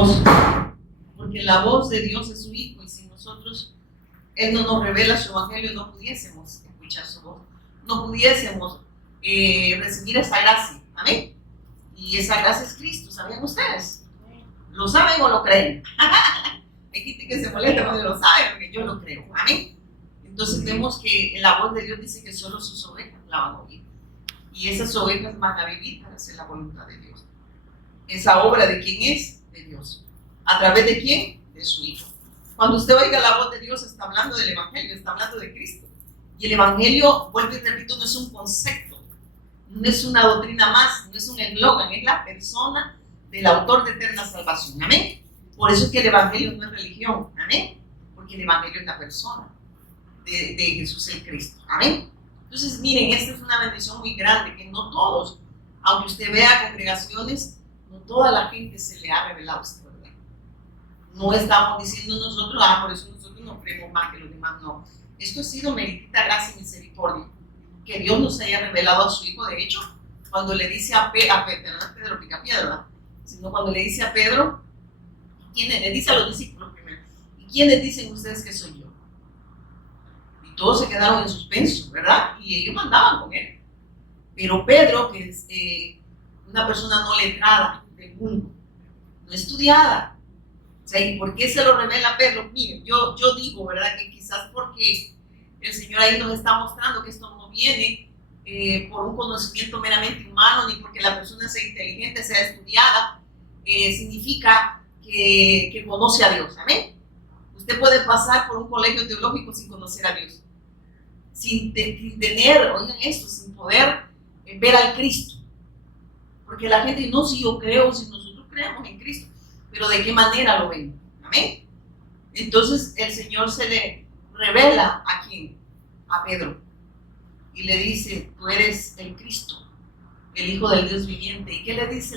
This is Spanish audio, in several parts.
voz, porque la voz de Dios es su Hijo, y si nosotros, Él no nos revela su evangelio, no pudiésemos escuchar su voz, no pudiésemos recibir esa gracia. Amén. Y esa gracia es Cristo, ¿sabían ustedes? ¿Lo saben o lo creen? Hay gente que se molesta cuando lo sabe, porque yo lo creo. Amén. Entonces vemos que la voz de Dios dice que solo sus ovejas la van a oír. Y esas ovejas van a vivir para hacer la voluntad de Dios. Esa obra de quién es, de Dios. ¿A través de quién? De su Hijo. Cuando usted oiga la voz de Dios, está hablando del Evangelio, está hablando de Cristo. Y el Evangelio, vuelvo y repito, no es un concepto, no es una doctrina más, no es un eslogan, es la persona del autor de eterna salvación. Amén. Por eso es que el Evangelio no es religión. Amén. Porque el Evangelio es la persona de Jesús el Cristo. Amén. Entonces, miren, esta es una bendición muy grande, que no todos, aunque usted vea congregaciones, no toda la gente se le ha revelado esta verdad. No estamos diciendo nosotros, por eso nosotros no creemos más que los demás, no. Esto ha sido meritita gracia y misericordia, que Dios nos haya revelado a su Hijo. De hecho, cuando le dice a Pedro, no es Pedro Picapiedra, sino cuando le dice a Pedro, le dice a los discípulos primero, ¿y quiénes dicen ustedes que soy yo? Y todos se quedaron en suspenso, ¿verdad? Y ellos mandaban con él. Pero Pedro, que es una persona no letrada del mundo, no estudiada, o sea, ¿y por qué se lo revela a Pedro? Miren, yo digo, ¿verdad? Que quizás porque el Señor ahí nos está mostrando que esto no viene por un conocimiento meramente humano, ni porque la persona sea inteligente, sea estudiada, significa que conoce a Dios. Amén. Usted puede pasar por un colegio teológico sin conocer a Dios, sin tener, oigan esto, sin poder ver al Cristo. Porque la gente no, si yo creo, si nosotros creemos en Cristo, pero ¿de qué manera lo ven? Amén. Entonces el Señor se le revela a quién, a Pedro, y le dice, tú eres el Cristo, el Hijo del Dios viviente. ¿Y qué le dice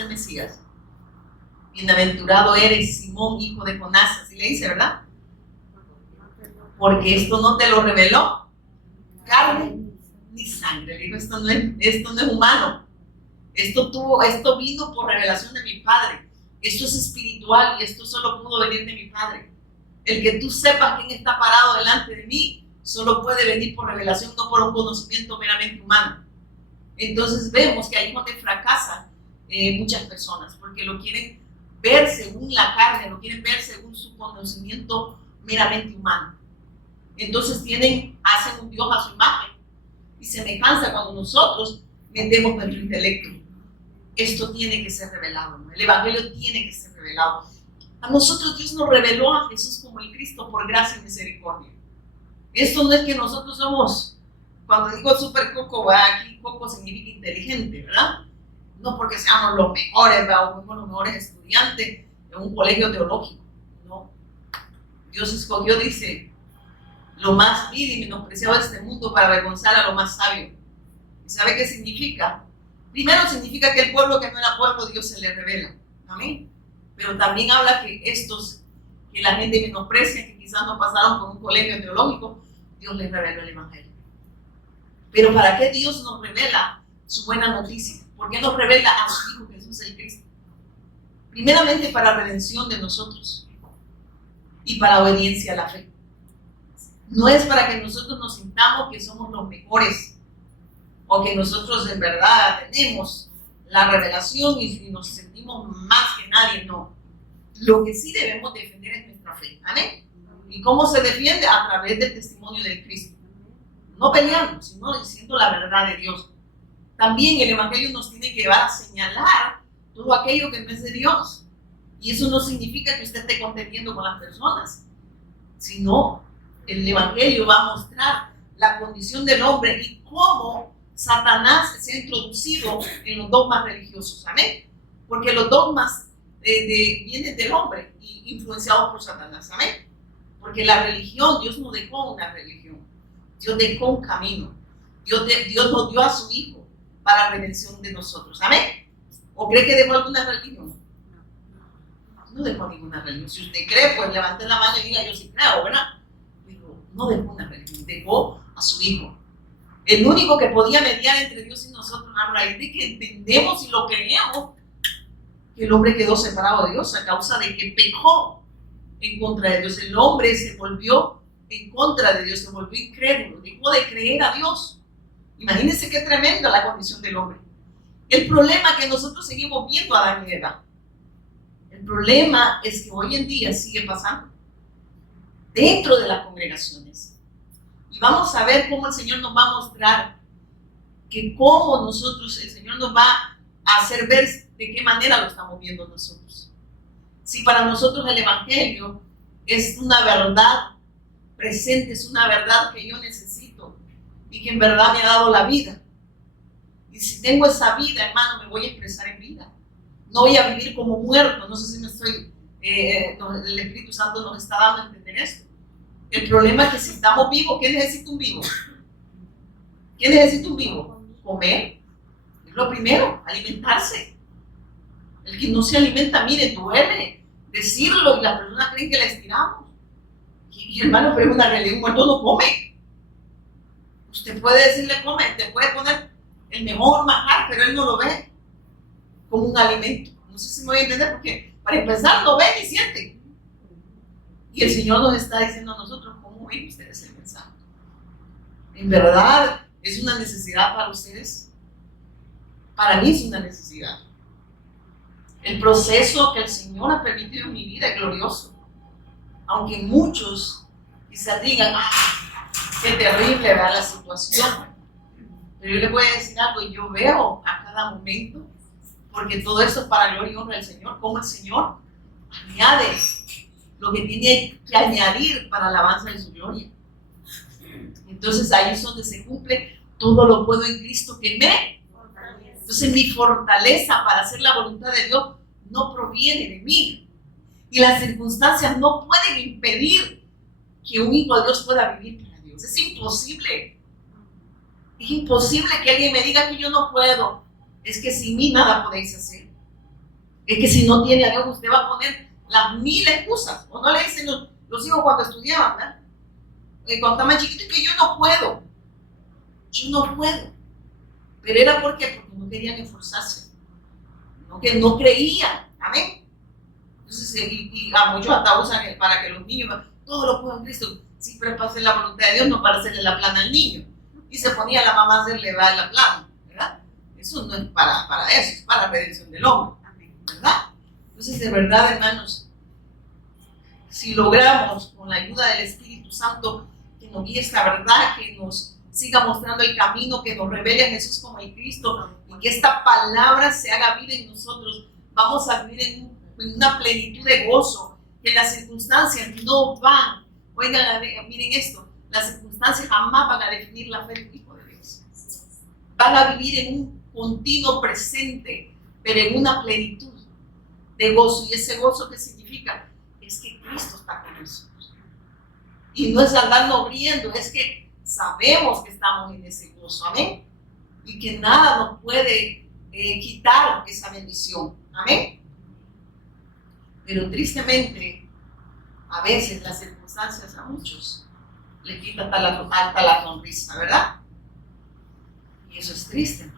el Mesías? Bienaventurado eres, Simón, hijo de Jonás. Así le dice, ¿verdad? Porque esto no te lo reveló carne ni sangre. Le dijo, esto no es humano. Esto vino por revelación de mi Padre. Esto es espiritual y esto solo pudo venir de mi Padre. El que tú sepas quién está parado delante de mí solo puede venir por revelación, no por un conocimiento meramente humano. Entonces vemos que ahí es donde fracasan muchas personas, porque lo quieren ver según la carne, lo quieren ver según su conocimiento meramente humano. Entonces hacen un Dios a su imagen y semejanza cuando nosotros metemos nuestro intelecto. Esto tiene que ser revelado, ¿no? El Evangelio tiene que ser revelado. A nosotros Dios nos reveló a Jesús como el Cristo por gracia y misericordia. Esto no es que nosotros somos, cuando digo super coco, aquí coco significa inteligente, ¿verdad? No porque seamos los mejores, ¿verdad? O somos los mejores estudiantes en un colegio teológico, no. Dios escogió, dice, lo más vil y menospreciado de este mundo para avergonzar a lo más sabio. ¿Y sabe qué significa? Primero significa que el pueblo que no era pueblo, Dios se le revela. Amén. Pero también habla que estos que la gente menosprecia, que quizás no pasaron por un colegio teológico, Dios les reveló el Evangelio. Pero ¿para qué Dios nos revela su buena noticia? ¿Por qué nos revela a su Hijo Jesús el Cristo? Primeramente para redención de nosotros y para obediencia a la fe. No es para que nosotros nos sintamos que somos los mejores o que nosotros en verdad tenemos la revelación y nos sentimos más que nadie, no. Lo que sí debemos defender es nuestra fe. ¿Amén? ¿Y cómo se defiende? A través del testimonio de Cristo. No peleando, sino diciendo la verdad de Dios. También el Evangelio nos tiene que llevar a señalar todo aquello que no es de Dios. Y eso no significa que usted esté contendiendo con las personas, sino el Evangelio va a mostrar la condición del hombre y cómo Satanás se ha introducido en los dogmas religiosos. Amén. Porque los dogmas vienen del hombre y influenciados por Satanás. Amén. Porque la religión, Dios no dejó una religión, Dios dejó un camino. Dios nos dio a su Hijo para redención de nosotros. Amén. ¿O cree que dejó alguna religión? No dejó ninguna religión. Si usted cree, pues levante la mano y diga, yo sí creo, ¿verdad? Pero no dejó una religión, dejó a su Hijo. El único que podía mediar entre Dios y nosotros, a raíz de que entendemos y lo creemos, que el hombre quedó separado de Dios a causa de que pecó en contra de Dios. El hombre se volvió en contra de Dios, se volvió incrédulo, dejó de creer a Dios. Imagínense qué tremenda la condición del hombre. El problema es que nosotros seguimos viendo a Adán y Eva. El problema es que hoy en día sigue pasando dentro de las congregaciones. Y vamos a ver cómo el Señor nos va a mostrar que cómo nosotros, el Señor nos va a hacer ver de qué manera lo estamos viendo nosotros. Si para nosotros el Evangelio es una verdad presente, es una verdad que yo necesito y que en verdad me ha dado la vida. Y si tengo esa vida, hermano, me voy a expresar en vida. No voy a vivir como muerto. No sé si me estoy, el Espíritu Santo nos está dando a entender esto. El problema es que si estamos vivos, ¿qué necesita un vivo? ¿Qué necesita un vivo? Comer. Es lo primero, alimentarse. El que no se alimenta, mire, duele decirlo y las personas creen que la estiramos. Y hermano, pero es una realidad, un muerto no come. Usted puede decirle come, te puede poner el mejor manjar, pero él no lo ve como un alimento. No sé si me voy a entender, porque para empezar no ve ni siente. Y el Señor nos está diciendo a nosotros cómo ven ustedes el mensaje. En verdad es una necesidad para ustedes. Para mí es una necesidad. El proceso que el Señor ha permitido en mi vida es glorioso. Aunque muchos quizás digan, qué terrible ver la situación. Pero yo les voy a decir algo, y yo veo a cada momento, porque todo eso es para gloria y honra del Señor, como el Señor añade lo que tiene que añadir para la alabanza de su gloria. Entonces ahí es donde se cumple, todo lo puedo en Cristo que me fortalece. Entonces mi fortaleza para hacer la voluntad de Dios no proviene de mí. Y las circunstancias no pueden impedir que un hijo de Dios pueda vivir para Dios. Es imposible. Es imposible que alguien me diga que yo no puedo. Es que sin mí nada podéis hacer. Es que si no tiene a Dios, usted va a poner las 1000 excusas. O no le dicen los hijos cuando estudiaban, ¿verdad? Cuando estaban chiquitos, que yo no puedo. Yo no puedo. Pero era porque no querían esforzarse. Que no creían. Amén. Entonces, y a muchos hasta usan para que los niños, todo lo puedo en Cristo. Sí, pero es para hacer la voluntad de Dios, no para hacerle la plana al niño. Y se ponía la mamá a hacerle la plana, ¿verdad? Eso no es para eso, es para la redención del hombre, ¿verdad? Entonces, de verdad, hermanos, si logramos con la ayuda del Espíritu Santo que nos guíe esta verdad, que nos siga mostrando el camino, que nos revele a Jesús como el Cristo, y que esta palabra se haga vida en nosotros, vamos a vivir en una plenitud de gozo, que las circunstancias no van, oigan, miren esto, las circunstancias jamás van a definir la fe del Hijo de Dios. Van a vivir en un continuo presente, pero en una plenitud de gozo. ¿Y ese gozo qué significa? Es que Cristo está con nosotros. Y no es andarnos riendo, es que sabemos que estamos en ese gozo, amén. Y que nada nos puede quitar esa bendición, amén. Pero tristemente, a veces las circunstancias a muchos les quita hasta la sonrisa, ¿verdad? Y eso es triste,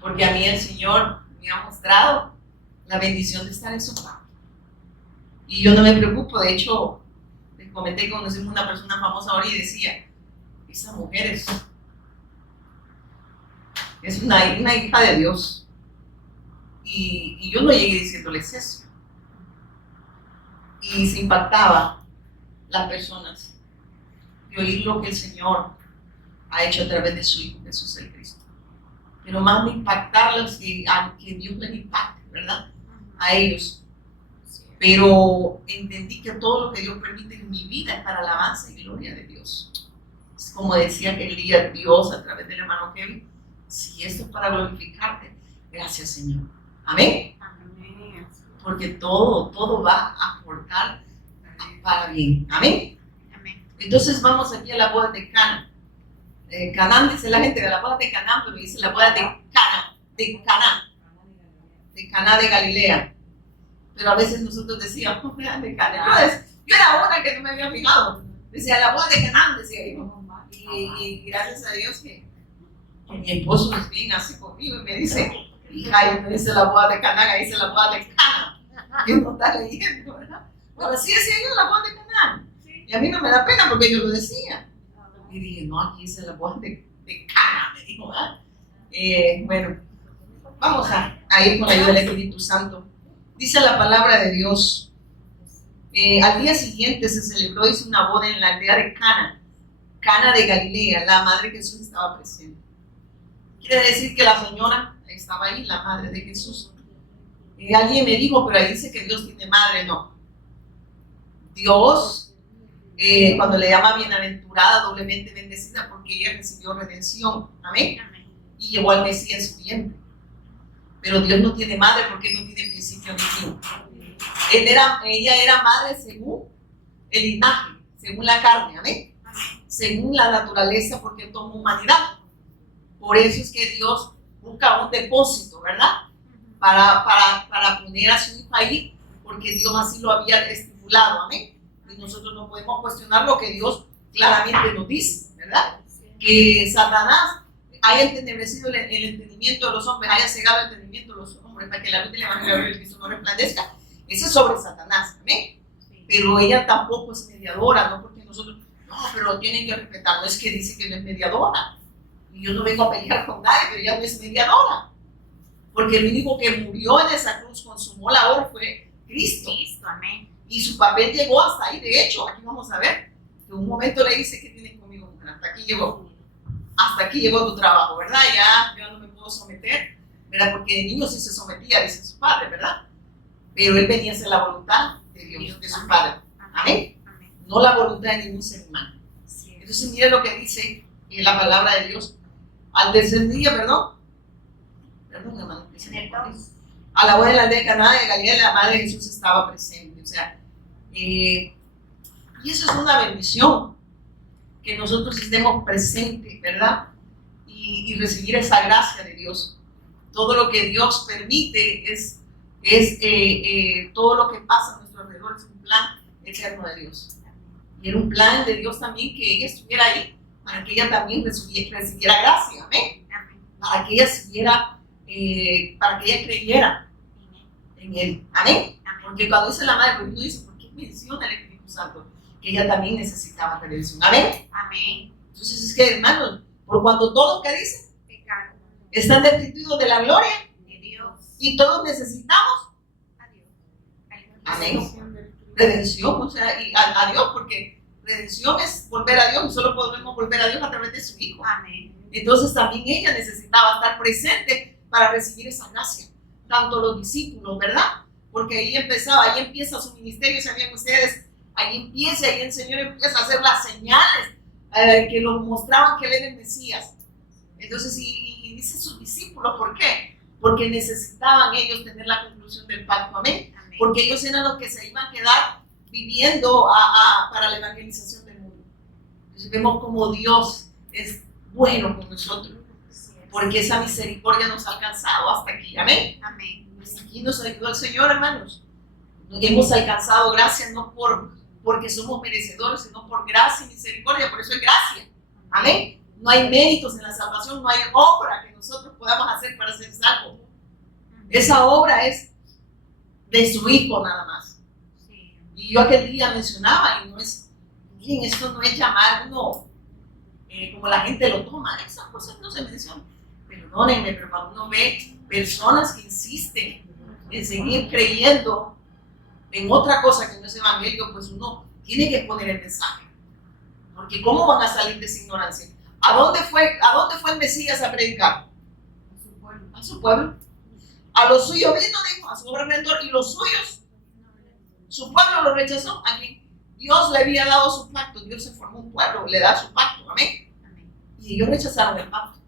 porque a mí el Señor me ha mostrado la bendición de estar en su paz. Y yo no me preocupo. De hecho, les comenté que conocimos una persona famosa ahora y decía, esa mujer es una hija de Dios. Y yo no llegué diciéndoles eso. Y se impactaba las personas de oír lo que el Señor ha hecho a través de su Hijo Jesús el Cristo. Pero más de impactarlos que Dios les impacte, ¿verdad? A ellos. Pero entendí que todo lo que Dios permite en mi vida es para alabanza y gloria de Dios. Es como decía aquel día Dios a través del hermano Kevin, si esto es para glorificarte, gracias Señor. Amén. Amén. Porque todo va a aportar para bien. Amén. Amén. Entonces vamos aquí a la boda de Cana. Canaán dice la gente de la boda de Canaán, pero dice la boda de Caná de Galilea. Pero a veces nosotros decíamos, de Cana. Yo era una que no me había fijado. Decía la boda de Canaán, decía yo. Y gracias a Dios que mi esposo es bien así conmigo y me dice, Hija, no dice la boda de Canaán, ahí dice la boda de Cana. Que no está leyendo, ¿verdad? Pero así decía yo la boda de Canaán. Y a mí no me da pena porque yo lo decía. Y dije, no, aquí dice la boda de Cana, me dijo, ¿verdad? Bueno, vamos a ir con la ayuda del Espíritu Santo. Dice la palabra de Dios. Al día siguiente se celebró, hizo una boda en la aldea de Cana, Cana de Galilea. La madre de Jesús estaba presente. Quiere decir que la señora estaba ahí, la madre de Jesús. Alguien me dijo, pero ahí dice que Dios tiene madre. No. Dios, cuando le llama bienaventurada, doblemente bendecida, porque ella recibió redención. Amén. Y llevó al Mesías en su vientre. Pero Dios no tiene madre porque no tiene principio ni fin. Ella era madre según el linaje, según la carne, amén. Según la naturaleza, porque toma humanidad. Por eso es que Dios busca un depósito, ¿verdad? Para poner a su hijo ahí, porque Dios así lo había estipulado, amén. Y nosotros no podemos cuestionar lo que Dios claramente nos dice, ¿verdad? Que Satanás haya entenebrecido el entendimiento de los hombres, haya cegado el entendimiento de los hombres para que la luz del Evangelio de Cristo no resplandezca. Ese es sobre Satanás, ¿amén? Pero ella tampoco es mediadora, no porque nosotros, no, pero tienen que respetar, no es que dice que no es mediadora. Y yo no vengo a pelear con nadie, pero ella no es mediadora. Porque el único que murió en esa cruz, consumó la obra, fue Cristo. Amén. Y su papel llegó hasta ahí. De hecho, aquí vamos a ver, que un momento le dice, ¿qué tienes conmigo, mujer? Hasta aquí llegó. Hasta aquí llegó tu trabajo, ¿verdad? Ya yo no me puedo someter, ¿verdad? Porque de niño sí se sometía, dice su padre, ¿verdad? Pero él venía a hacer la voluntad de Dios, de su padre. Amén. No la voluntad de ningún ser humano. Entonces, mire lo que dice la palabra de Dios. Al tercer día, perdón, hermano, a la boda de la aldea de Caná de Galilea, la madre de Jesús estaba presente. O sea, y eso es una bendición, que nosotros estemos presentes, ¿verdad? Y recibir esa gracia de Dios. Todo lo que Dios permite es todo lo que pasa a nuestro alrededor, es un plan eterno de Dios. Y era un plan de Dios también que ella estuviera ahí, para que ella también recibiera gracia, amén. Para que ella siguiera, para que ella creyera en Él, amén. Porque cuando dice la madre, uno dice, ¿por qué menciona el Espíritu Santo? Que ella también necesitaba redención, amén. Entonces es que, hermanos, por cuanto todos que dicen están destituidos de la gloria de Dios y todos necesitamos a Dios. Amén. Redención, o sea, y a Dios, porque redención es volver a Dios, y solo podemos volver a Dios a través de su Hijo. Amén. Entonces también ella necesitaba estar presente para recibir esa gracia, tanto los discípulos, ¿verdad? Porque ahí empieza su ministerio, ¿sabían ustedes? Ahí el Señor empieza a hacer las señales que nos mostraban que Él era el Mesías. Entonces, y dice sus discípulos, ¿por qué? Porque necesitaban ellos tener la conclusión del pacto, amén. Porque ellos eran los que se iban a quedar viviendo para la evangelización del mundo. Entonces vemos como Dios es bueno con nosotros, porque esa misericordia nos ha alcanzado hasta aquí, amén. Hasta aquí nos ayudó el Señor, hermanos. Hemos alcanzado gracia no porque somos merecedores, sino por gracia y misericordia, por eso es gracia, amén. No hay méritos en la salvación, no hay obra que nosotros podamos hacer para ser salvos. Esa obra es de su Hijo nada más. Y yo aquel día mencionaba, y no es, miren, esto no es llamar uno como la gente lo toma, esas cosas no se mencionan. Perdónenme, pero cuando uno ve personas que insisten en seguir creyendo en otra cosa que no es evangelio, pues uno tiene que poner el mensaje. Porque ¿cómo van a salir de esa ignorancia? ¿A dónde fue el Mesías a predicar? A su pueblo. A los suyos vino, dijo, a su redentor, y los suyos, su pueblo lo rechazó. A quien Dios le había dado su pacto, Dios se formó un pueblo, le da su pacto, amén. Y ellos rechazaron el pacto.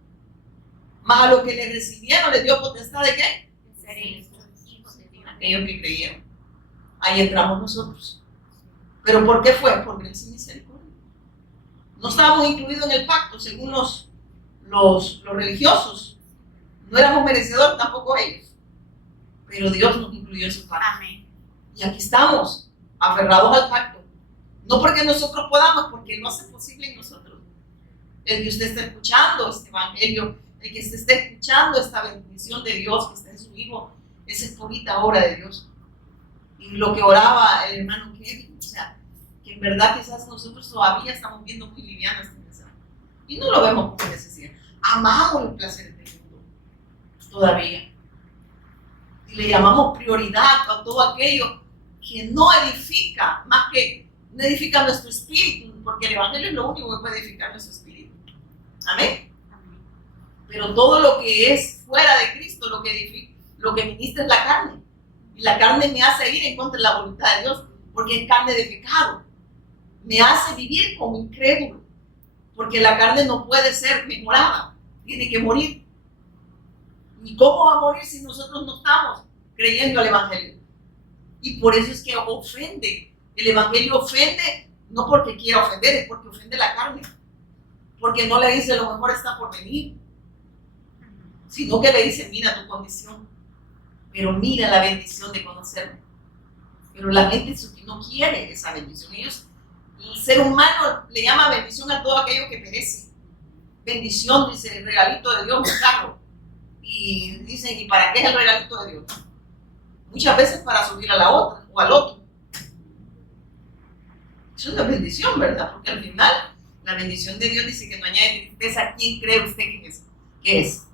Más a los que le recibieron, les dio potestad de qué? Aquellos que creyeron. Ahí entramos nosotros. ¿Pero por qué fue? Por gracia y misericordia. No estábamos incluidos en el pacto, según los religiosos. No éramos merecedores, tampoco ellos. Pero Dios nos incluyó en su pacto. Amén. Y aquí estamos, aferrados al pacto. No porque nosotros podamos, porque Él lo hace posible en nosotros. El que usted está escuchando este evangelio, el que se esté escuchando esta bendición de Dios que está en su Hijo, esa purita obra de Dios. Y lo que oraba el hermano Kevin, o sea, que en verdad quizás nosotros todavía estamos viendo muy liviano este mensaje. Y no lo vemos como necesidad. Amamos los placeres del mundo, todavía. Y le llamamos prioridad a todo aquello que no edifica, más que no edifica nuestro espíritu, porque el Evangelio es lo único que puede edificar nuestro espíritu. Amén. Pero todo lo que es fuera de Cristo, lo que edifica, lo que ministra es la carne. Y la carne me hace ir en contra de la voluntad de Dios, porque es carne de pecado. Me hace vivir como incrédulo, porque la carne no puede ser mejorada, tiene que morir. ¿Y cómo va a morir si nosotros no estamos creyendo al Evangelio? Y por eso es que ofende. El Evangelio ofende, no porque quiera ofender, es porque ofende la carne. Porque no le dice lo mejor está por venir, sino que le dice, mira tu condición, pero mira la bendición de conocerme. Pero la gente no quiere esa bendición. Ellos, el ser humano le llama bendición a todo aquello que perece. Bendición, dice, el regalito de Dios, un carro. Y dicen, ¿y para qué es el regalito de Dios? Muchas veces para subir a la otra o al otro. Es una bendición, ¿verdad? Porque al final la bendición de Dios dice que no añade tristeza. ¿Quién cree usted que es? ¿Qué es?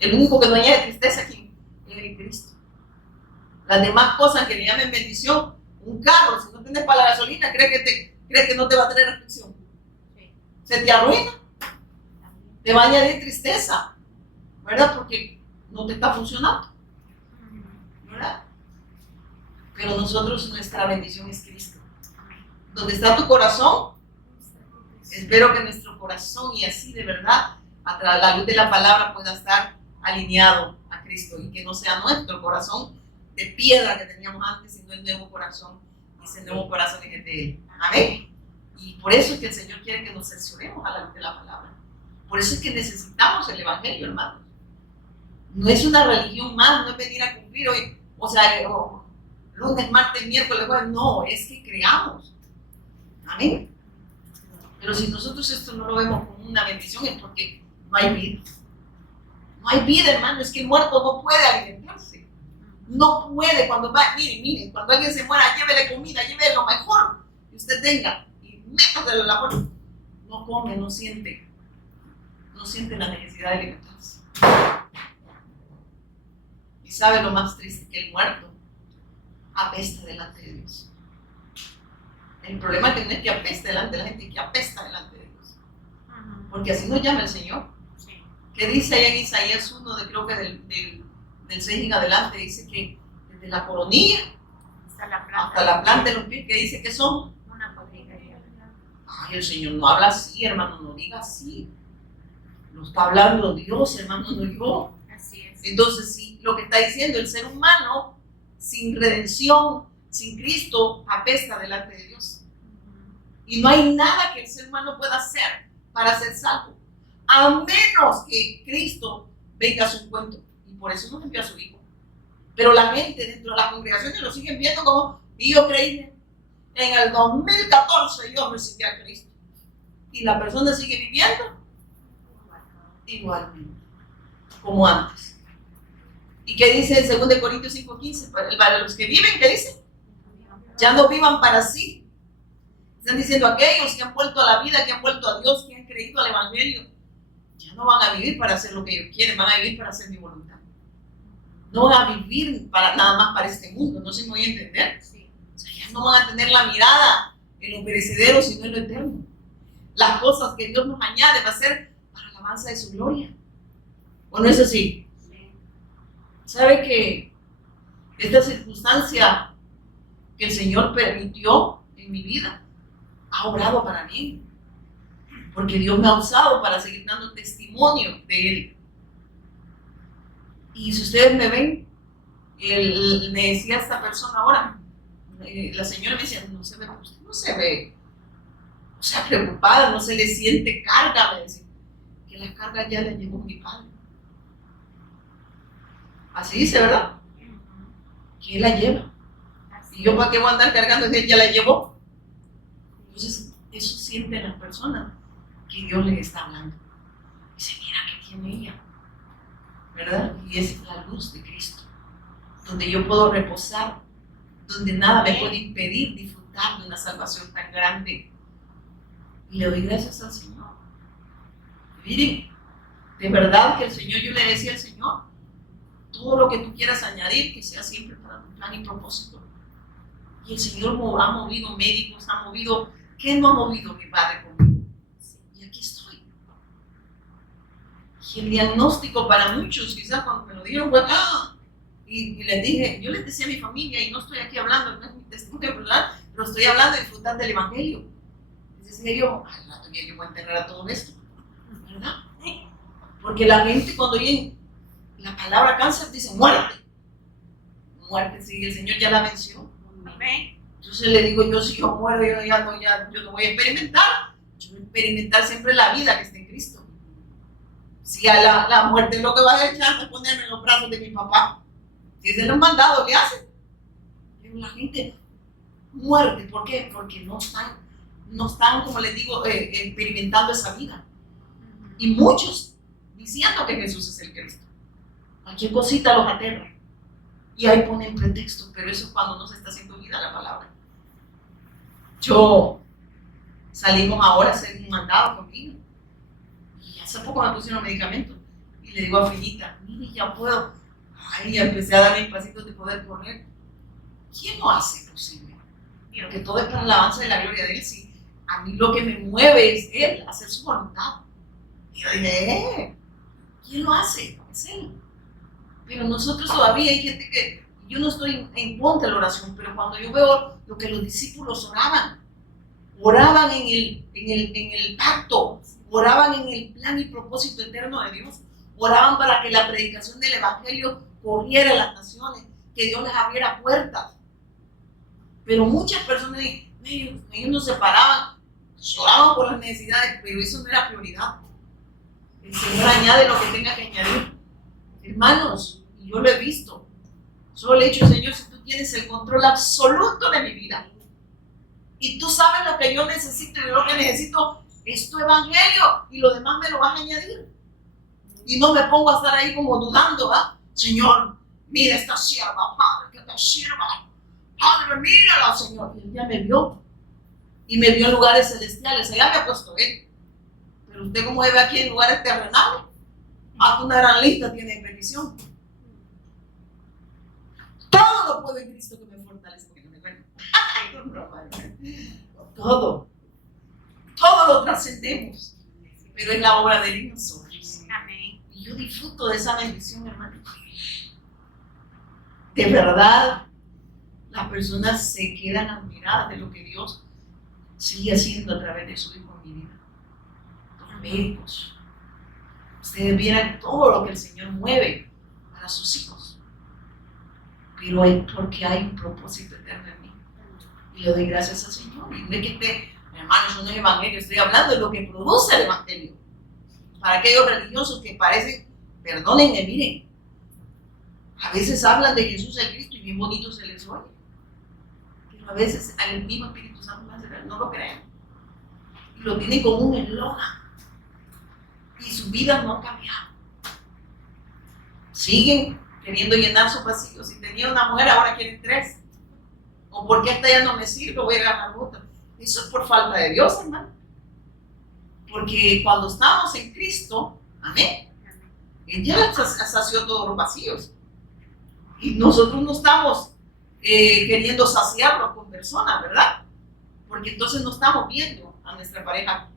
El único que no añade tristeza, ¿quién? Es el Cristo. Las demás cosas que le llamen bendición, un carro, si no tienes para la gasolina, ¿crees que no te va a traer aflicción? Se te arruina, te va a añadir tristeza, ¿verdad? Porque no te está funcionando, ¿verdad? Pero nosotros, nuestra bendición es Cristo. Donde está tu corazón, espero que nuestro corazón, y así de verdad, a la luz de la palabra, pueda estar alineado a Cristo y que no sea nuestro corazón de piedra que teníamos antes, sino el nuevo corazón, y ese nuevo corazón es de Él. Amén. Y por eso es que el Señor quiere que nos cercioremos a la luz de la palabra. Por eso es que necesitamos el Evangelio, hermanos. No es una religión más, no es venir a cumplir hoy, o sea, lunes, martes, miércoles, jueves, no, es que creamos. Amén. Pero si nosotros esto no lo vemos como una bendición es porque no hay vida. No hay vida, hermano, es que el muerto no puede alimentarse. No puede, cuando va, miren, cuando alguien se muera, llévele comida, llévele lo mejor que usted tenga y métaselo en la boca. No come, no siente la necesidad de alimentarse. Y sabe lo más triste, que el muerto apesta delante de Dios. El problema es que no es que apesta delante de la gente, es que apesta delante de Dios. Porque así nos llama el Señor. Que dice ahí en Isaías 1, creo que del 6 en adelante, dice que desde la coronilla hasta la planta de los pies, que dice que son una podrida. Ay, el Señor no habla así, hermano, no diga así. Lo está hablando Dios, hermano, no yo. Así es. Entonces, sí, lo que está diciendo el ser humano, sin redención, sin Cristo, apesta delante de Dios. Y no hay nada que el ser humano pueda hacer para ser salvo, a menos que Cristo venga a su encuentro. Y por eso nos envió a su Hijo. Pero la gente dentro de las congregaciones lo siguen viendo como, y yo creí en el 2014 yo recibí a Cristo. Y la persona sigue viviendo igualmente, como antes. ¿Y qué dice en 2 Corintios 5:15? Para los que viven, ¿qué dice? Ya no vivan para sí. Están diciendo aquellos que han vuelto a la vida, que han vuelto a Dios, que han creído al Evangelio, ya no van a vivir para hacer lo que ellos quieren, van a vivir para hacer mi voluntad. No van a vivir para, nada más para este mundo, no se me voy a entender. Sí. O sea, ya no van a tener la mirada en lo perecedero, sino en lo eterno. Las cosas que Dios nos añade va a ser para la alabanza de su gloria. ¿O no es así? Sí. ¿Sabe que esta circunstancia que el Señor permitió en mi vida ha obrado para mí? Porque Dios me ha usado para seguir dando testimonio de Él. Y si ustedes me ven, me decía esta persona ahora, la señora me decía, no se ve, usted no se ve, o sea, preocupada, no se le siente carga, me decía, que las cargas ya las llevó mi padre. Así dice, ¿verdad? Que Él la lleva. Y yo, ¿para qué voy a andar cargando? Él ya la llevó. Entonces, eso sienten las personas que Dios les está hablando. Dice, mira que en ella, ¿verdad? Y es la luz de Cristo, donde yo puedo reposar, donde nada me puede impedir disfrutar de una salvación tan grande. Y le doy gracias al Señor. Miren, de verdad que el Señor, yo le decía al Señor, todo lo que tú quieras añadir, que sea siempre para tu plan y propósito. Y el Señor ha movido médicos, ha movido, ¿qué no ha movido mi Padre conmigo? Y aquí estoy. Y el diagnóstico para muchos, quizás cuando me lo dieron, fue, ¡ah! Y les dije, yo les decía a mi familia, y no estoy aquí hablando, no es mi testimonio, ¿verdad? Pero estoy hablando de disfrutar del Evangelio. Decía yo, al rato ya yo voy a enterrar a todo esto, ¿verdad? Porque la gente cuando oyen la palabra cáncer dice muerte. Muerte, sí, el Señor ya la venció. Amén. Entonces le digo yo, si yo muero, yo no voy a experimentar. Yo voy a experimentar siempre la vida que está en Cristo. Si a la muerte es lo que va a echar, es ponerme en los brazos de mi papá. Si es de los mandados, ¿qué hace? Pero la gente, muerte, ¿por qué? Porque no están, como les digo, experimentando esa vida. Y muchos diciendo que Jesús es el Cristo. Cualquier cosita los aterra. Y ahí ponen pretextos, pero eso es cuando no se está haciendo vida la palabra. Salimos ahora a hacer un mandado conmigo. Y hace poco me pusieron medicamentos. Y le digo a Finita, mire, ya puedo. Ay, ya empecé a dar mis pasitos de poder correr. ¿Quién lo hace posible? Que todo es para la alabanza de la gloria de Él. Sí, a mí lo que me mueve es Él, hacer su voluntad. Y yo dije, ¿quién lo hace? Es Él. Pero nosotros todavía hay gente que, yo no estoy en contra de la oración, pero cuando yo veo lo que los discípulos oraban en el pacto, oraban en el plan y propósito eterno de Dios, oraban para que la predicación del Evangelio corriera en las naciones, que Dios les abriera puertas. Pero muchas personas, ellos no se paraban, lloraban por las necesidades, pero eso no era prioridad. El Señor añade lo que tenga que añadir. Hermanos, y yo lo he visto, solo le he dicho, Señor, si tú tienes el control absoluto de mi vida y tú sabes lo que yo necesito y lo que necesito es tu evangelio y lo demás me lo vas a añadir. Y no me pongo a estar ahí como dudando, ¿ah? Señor, mira esta sierva, Padre, que te sirva. Padre, mírala, Señor. Y Él ya me vio. Y me vio en lugares celestiales. Allá me ha puesto Él. Pero usted, como ve aquí en lugares terrenales, hasta una gran lista tiene bendición. Todo lo puedo en Cristo que me fortalece. Todo lo trascendemos, pero es la obra de Él en nosotros. Amén. Y yo disfruto de esa bendición, hermano. De verdad, las personas se quedan admiradas de lo que Dios sigue haciendo a través de su Hijo en mi vida. Los médicos, ustedes vieran todo lo que el Señor mueve para sus hijos, pero es porque hay un propósito eterno en mí. Y le doy gracias al Señor. Y no es que hermano, eso no es evangelio, estoy hablando de lo que produce el evangelio. Para aquellos religiosos que parecen, perdónenme, miren, a veces hablan de Jesús el Cristo y bien bonito se les oye. Pero a veces al mismo Espíritu Santo no lo creen. Y lo tienen como un eslogan. Y su vida no ha cambiado. Siguen queriendo llenar sus vacíos. Si tenía una mujer, ahora quieren 3. O porque esta ya no me sirve, voy a ganar otra. Eso es por falta de Dios, hermano. Porque cuando estamos en Cristo, amén, Él ya sació todos los vacíos. Y nosotros no estamos queriendo saciarlos con personas, ¿verdad? Porque entonces no estamos viendo a nuestra pareja,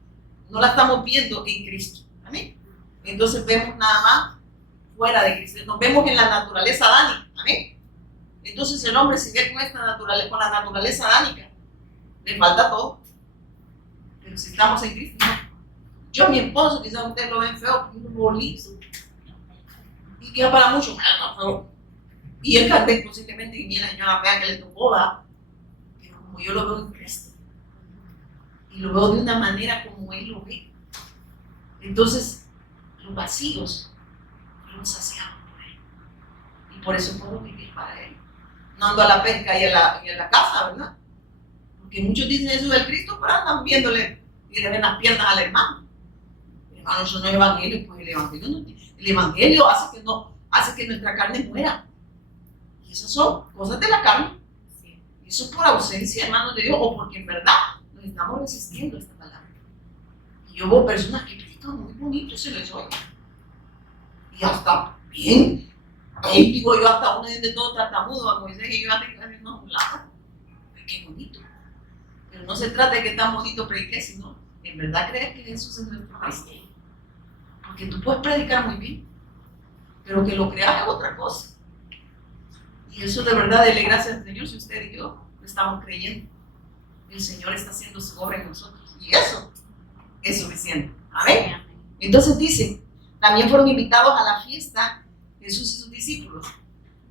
no la estamos viendo en Cristo. Amén. Entonces vemos nada más fuera de Cristo. Nos vemos en la naturaleza adánica. Amén. Entonces el hombre se ve con la naturaleza adánica. Le falta todo. Pero si estamos en Cristo, no. Yo, mi esposo, quizás ustedes lo ven feo, un bolizo. Y queda para mucho, feo. Y él tal vez posiblemente ni la señora fea que le tocó, ¿verdad? Pero como yo lo veo en Cristo. Y lo veo de una manera como Él lo ve. Entonces, los vacíos los saciamos por Él. Y por eso puedo vivir para Él. No ando a la pesca y a la casa, ¿verdad? Porque muchos dicen eso del Cristo, pero andan viéndole y le ven las piernas al hermano. Hermano, eso no es evangelio, pues el evangelio hace que nuestra carne muera. Y esas son cosas de la carne. Sí. Y eso es por ausencia, hermanos de Dios, o porque en verdad nos estamos resistiendo a esta palabra. Y yo veo personas que predican muy bonito, se les oye. Y hasta bien, ahí digo yo, hasta uno de todo tartamudo, a Moisés y yo hasta que hacernos un lado. Qué bonito. Pero no se trata de que tan bonito predique, sino en verdad creer que Jesús es nuestro Cristo. Porque tú puedes predicar muy bien, pero que lo creas es otra cosa. Y eso de verdad, dele gracias al Señor si usted y yo lo estamos creyendo. El Señor está haciendo su obra en nosotros. Y eso es suficiente. Amén. Entonces dice, también fueron invitados a la fiesta Jesús y sus discípulos,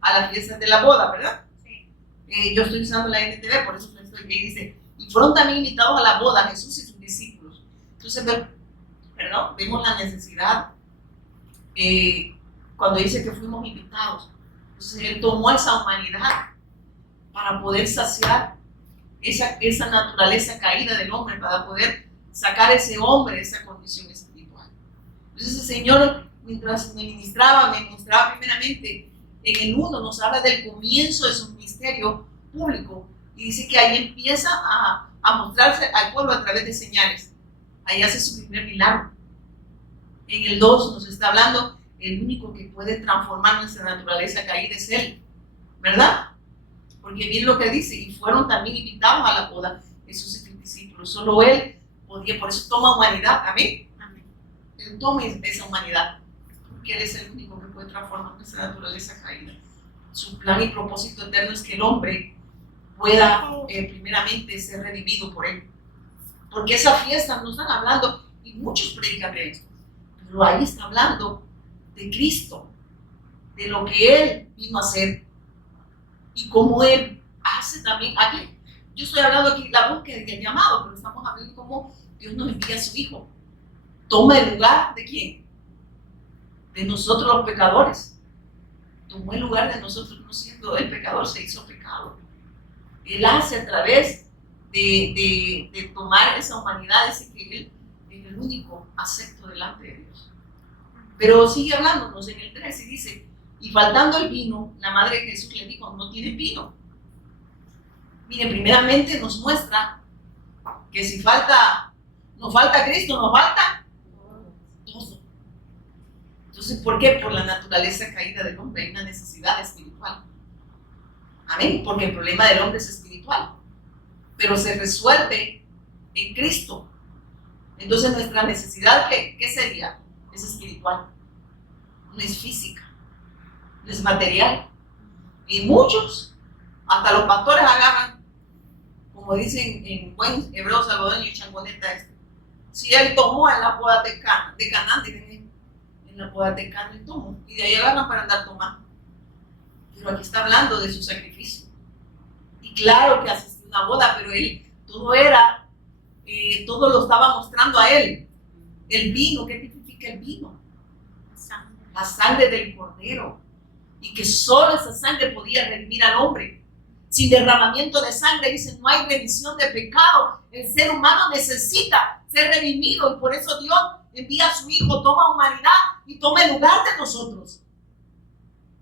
a la fiesta de la boda, ¿verdad? Sí. Yo estoy usando la NTV, por eso estoy aquí, dice, y fueron también invitados a la boda Jesús y sus discípulos. Entonces, vemos la necesidad cuando dice que fuimos invitados. Entonces Él tomó esa humanidad para poder saciar esa naturaleza caída del hombre, para poder sacar ese hombre de esa condición espiritual. Entonces el Señor, mientras me mostraba primeramente en el 1, nos habla del comienzo de su ministerio público y dice que ahí empieza a mostrarse al pueblo a través de señales. Ahí hace su primer milagro. En el 2 nos está hablando, el único que puede transformar nuestra naturaleza caída es Él, ¿verdad? Porque bien lo que dice, y fueron también invitados a la boda Jesús y sus discípulos. Solo Él podía, por eso toma humanidad, ¿amén? Amén. Él toma esa humanidad, porque Él es el único que puede transformar nuestra naturaleza caída. Su plan y propósito eterno es que el hombre pueda primeramente ser redimido por Él. Porque esa fiesta nos están hablando, y muchos predican de esto, pero ahí está hablando de Cristo, de lo que Él vino a hacer y cómo Él hace también aquí. Yo estoy hablando aquí de la búsqueda del llamado, pero estamos hablando de cómo Dios nos envía a su Hijo. Toma el lugar de ¿quién? De nosotros los pecadores. Tomó el lugar de nosotros, no siendo el pecador, se hizo pecado. Él hace a través de tomar esa humanidad, ese que Él es el único acepto delante de Dios. Pero sigue hablándonos en el 3 y dice, y faltando el vino, la madre de Jesús le dijo, no tiene vino. Miren, primeramente nos muestra que si nos falta Cristo, nos falta todo. Entonces, ¿por qué? Por la naturaleza caída del hombre hay una necesidad espiritual. Amén, porque el problema del hombre es espiritual, pero se resuelve en Cristo. Entonces nuestra necesidad, ¿qué sería? Es espiritual, no es física, no es material. Y muchos, hasta los pastores agarran, como dicen en buen hebreo salvadoreño, changoneta si él tomó en la boda de Canaán, en la boda de Canaán él tomó, y de ahí agarran para andar tomando. Pero aquí está hablando de su sacrificio. Y claro que asistió a una boda, pero él, todo lo estaba mostrando a él. El vino, ¿qué significa el vino? La sangre del Cordero. Y que solo esa sangre podía redimir al hombre. Sin derramamiento de sangre, dice, no hay remisión de pecado. El ser humano necesita ser redimido y por eso Dios envía a su Hijo, toma humanidad y toma el lugar de nosotros.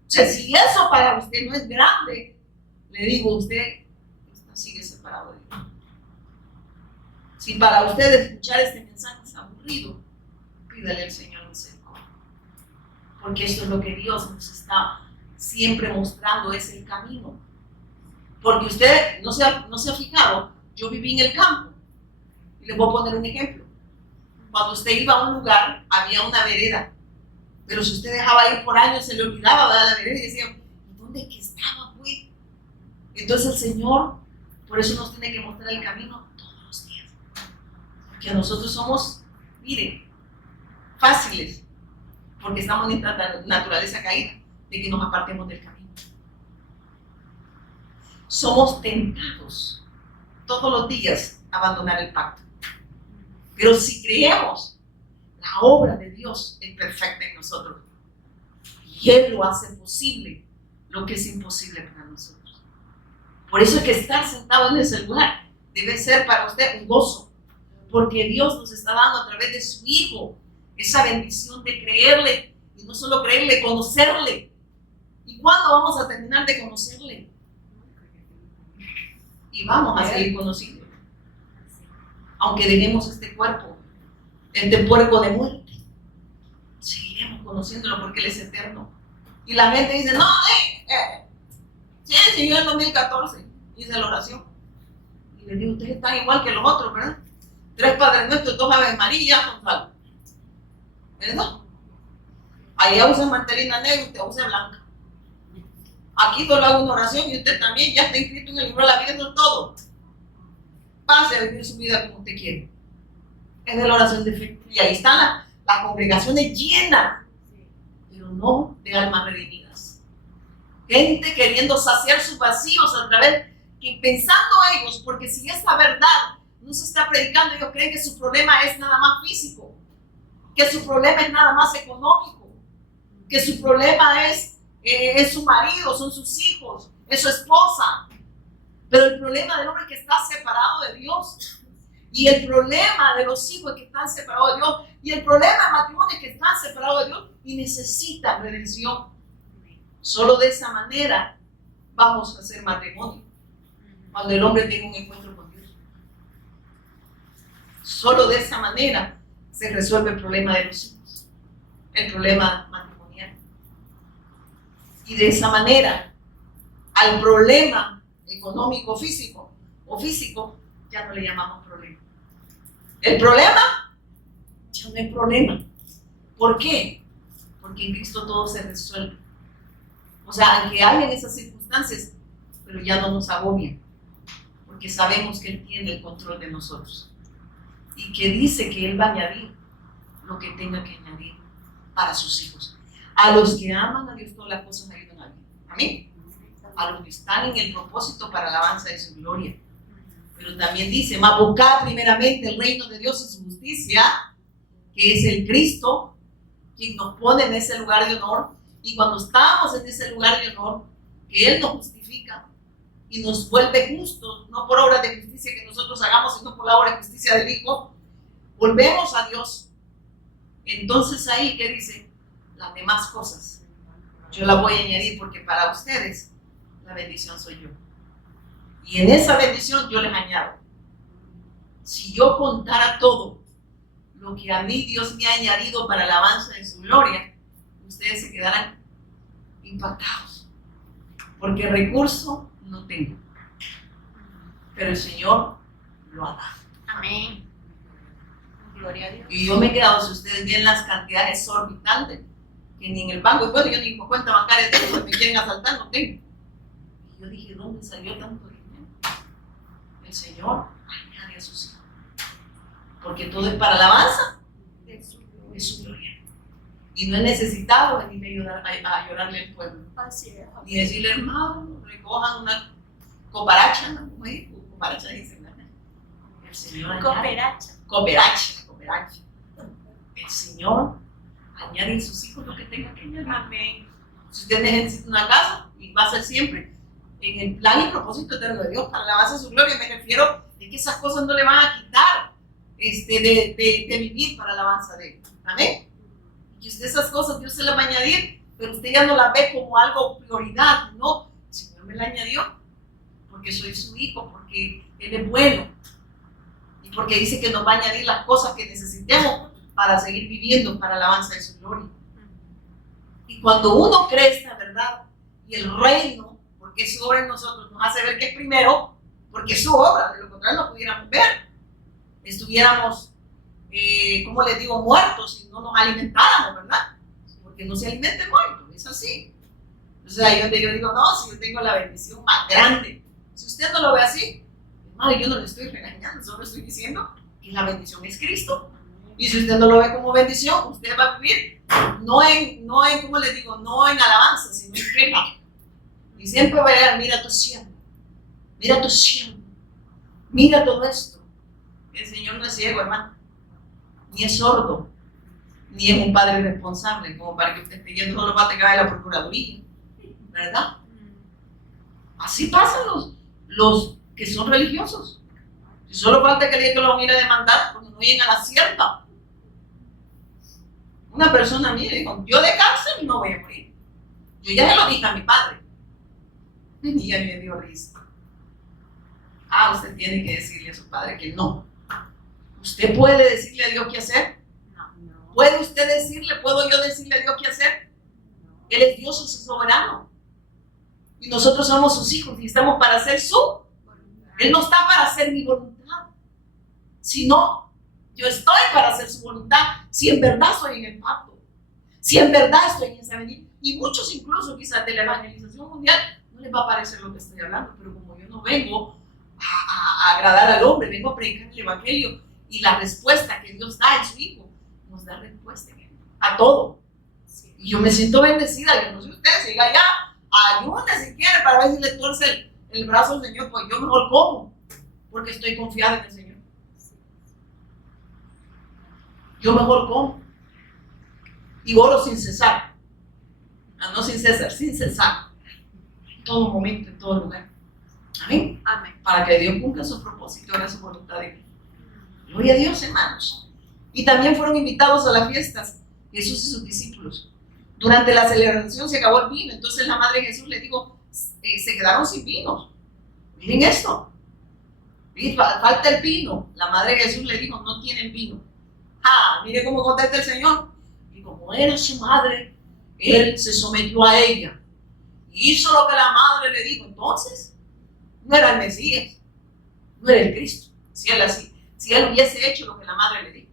O sea, si eso para usted no es grande, le digo, usted sigue separado de Dios. Si para usted escuchar este mensaje es aburrido, pídale al Señor misericordia. Porque esto es lo que Dios nos está siempre mostrando, es el camino. Porque usted no se ha fijado, yo viví en el campo. Y les voy a poner un ejemplo. Cuando usted iba a un lugar, había una vereda. Pero si usted dejaba ir por años, se le olvidaba, ¿verdad? La vereda y decía, ¿dónde es que estaba, pues? Entonces el Señor, por eso nos tiene que mostrar el camino todos los días. Porque a nosotros somos, miren, fáciles, porque estamos en esta naturaleza caída, de que nos apartemos del camino. Somos tentados todos los días a abandonar el pacto. Pero si creemos, la obra de Dios es perfecta en nosotros. Y Él lo hace posible, lo que es imposible para nosotros. Por eso es que estar sentado en ese lugar debe ser para usted un gozo. Porque Dios nos está dando a través de su Hijo esa bendición de creerle, y no solo creerle, conocerle. ¿Y cuándo vamos a terminar de conocerle? Y vamos a seguir conociéndolo. Aunque dejemos este cuerpo de muerte, seguiremos conociéndolo porque Él es eterno. Y la gente dice, no, sí, el Señor en 2014 hice la oración. Y le digo, ustedes están igual que los otros, ¿verdad? 3 Padres Nuestros, 2 Aves Marías, son salvos. ¿Verdad? Allá usa mantelina negra, usted usa blanca. Aquí solo hago una oración y usted también ya está inscrito en el libro de la vida, eso es todo. Pase a vivir su vida como usted quiere. Es de la oración de fe. Y ahí están las congregaciones llenas, pero no de almas redimidas. Gente queriendo saciar sus vacíos a través, que pensando ellos, porque si esa verdad no se está predicando, ellos creen que su problema es nada más físico, que su problema es nada más económico, que su problema es su marido, son sus hijos, es su esposa. Pero el problema del hombre es que está separado de Dios. Y el problema de los hijos es que están separados de Dios. Y el problema del matrimonio es que están separados de Dios y necesitan redención. Solo de esa manera vamos a hacer matrimonio. Cuando el hombre tenga un encuentro con Dios. Solo de esa manera se resuelve el problema de los hijos. El problema matrimonial. Y de esa manera, al problema económico físico o físico, ya no le llamamos problema. El problema ya no es problema. ¿Por qué? Porque en Cristo todo se resuelve. O sea, aunque hayan esas circunstancias, pero ya no nos agobian, porque sabemos que Él tiene el control de nosotros y que dice que Él va a añadir lo que tenga que añadir para sus hijos. A los que aman a Dios, todas las cosas ayudan a bien. Amén. A los que están en el propósito para la alabanza de su gloria. Pero también dice, mas buscad primeramente el reino de Dios y su justicia, que es el Cristo, quien nos pone en ese lugar de honor. Y cuando estamos en ese lugar de honor, que Él nos justifica y nos vuelve justos, no por obras de justicia que nosotros hagamos, sino por la obra de justicia del Hijo, volvemos a Dios. Entonces ahí, ¿qué dice? Las demás cosas yo las voy a añadir, porque para ustedes la bendición soy yo. Y en esa bendición yo les añado. Si yo contara todo lo que a mí Dios me ha añadido para la alabanza de su gloria, ustedes se quedarán impactados. Porque recurso no tengo, pero el Señor lo ha dado. Amén. Gloria a Dios. Y yo me he quedado, si ustedes ven las cantidades exorbitantes, que ni en el banco, bueno, yo ni cuenta bancaria tengo, si me quieren asaltar, no tengo. Y yo dije, ¿dónde salió tanto dinero? El Señor añade a sus hijos. Porque todo es para la alabanza de su gloria. Y no es necesitado venirme a llorarle al pueblo. Así es. Ni decirle, hermano, recojan una coparacha, ¿no? ¿Cómo es? Coparacha dice, ¿verdad? El Señor añade. Cooperacha. El Señor añade a sus hijos lo que tenga que añadir. Amén. Si usted necesita una casa, y va a ser siempre en el plan y propósito eterno de Dios para la base de su gloria, me refiero a que esas cosas no le van a quitar de vivir para la alabanza de Él. Amén. Y usted esas cosas Dios se las va a añadir, pero usted ya no las ve como algo prioridad. No, el Señor me la añadió porque soy su hijo, porque Él es bueno. Porque dice que nos va a añadir las cosas que necesitemos para seguir viviendo para la alabanza de su gloria. Y cuando uno cree esta verdad y el reino, porque es su obra en nosotros, nos hace ver que es primero, porque es su obra, de lo contrario no pudiéramos ver. Estuviéramos, como les digo, muertos si no nos alimentáramos, ¿verdad? Porque no se alimenta el muerto, es así. O sea, yo digo, no, si yo tengo la bendición más grande. Si usted no lo ve así, hermano, yo no le estoy regañando, solo estoy diciendo que la bendición es Cristo. Y si usted no lo ve como bendición, usted va a vivir no en como les digo, no en alabanza, sino en queja. Y siempre va a decir, mira tu siervo, mira todo esto. El Señor no es ciego, hermano, ni es sordo, ni es un padre responsable, como para que usted esté yendo solo para que vaya a la procuraduría, ¿verdad? Así pasan los que son religiosos. Si solo falta que le diga que lo van a ir a demandar porque no lleguen a la cierta. Una persona a mí me dijo, yo de cáncer no voy a morir. Yo ya se lo dije a mi padre. Y ella me dio risa. Usted tiene que decirle a su padre que no. ¿Usted puede decirle a Dios qué hacer? No. ¿Puede usted decirle, puedo yo decirle a Dios qué hacer? Él es Dios, es soberano. Y nosotros somos sus hijos y estamos para hacer su. Él no está para hacer mi voluntad. Sino, yo estoy para hacer su voluntad. Si en verdad estoy en el pacto. Si en verdad estoy en esa venida. Y muchos incluso quizás de la evangelización mundial no les va a parecer lo que estoy hablando. Pero como yo no vengo a agradar al hombre, vengo a predicar el evangelio. Y la respuesta que Dios da en su Hijo nos da respuesta a todo. Y yo me siento bendecida. Yo no sé ustedes, diga ya, ayúdenme si quieren para ver si le tuerce el brazo al Señor. Pues yo mejor como, porque estoy confiada en el Señor. Yo mejor como. Y oro sin cesar. No sin cesar, sin cesar. En todo momento, en todo lugar. Amén. Amén. Para que Dios cumpla su propósito, haga su voluntad de Dios. Gloria a Dios, hermanos. Y también fueron invitados a las fiestas Jesús y sus discípulos. Durante la celebración se acabó el vino. Entonces la madre de Jesús le dijo, se quedaron sin vino. Miren esto. Falta el vino. La madre de Jesús le dijo, no tienen vino. Mire cómo contesta el Señor. Y como era su madre, él se sometió a ella. Y hizo lo que la madre le dijo. Entonces, no era el Mesías. No era el Cristo. Si él hubiese hecho lo que la madre le dijo.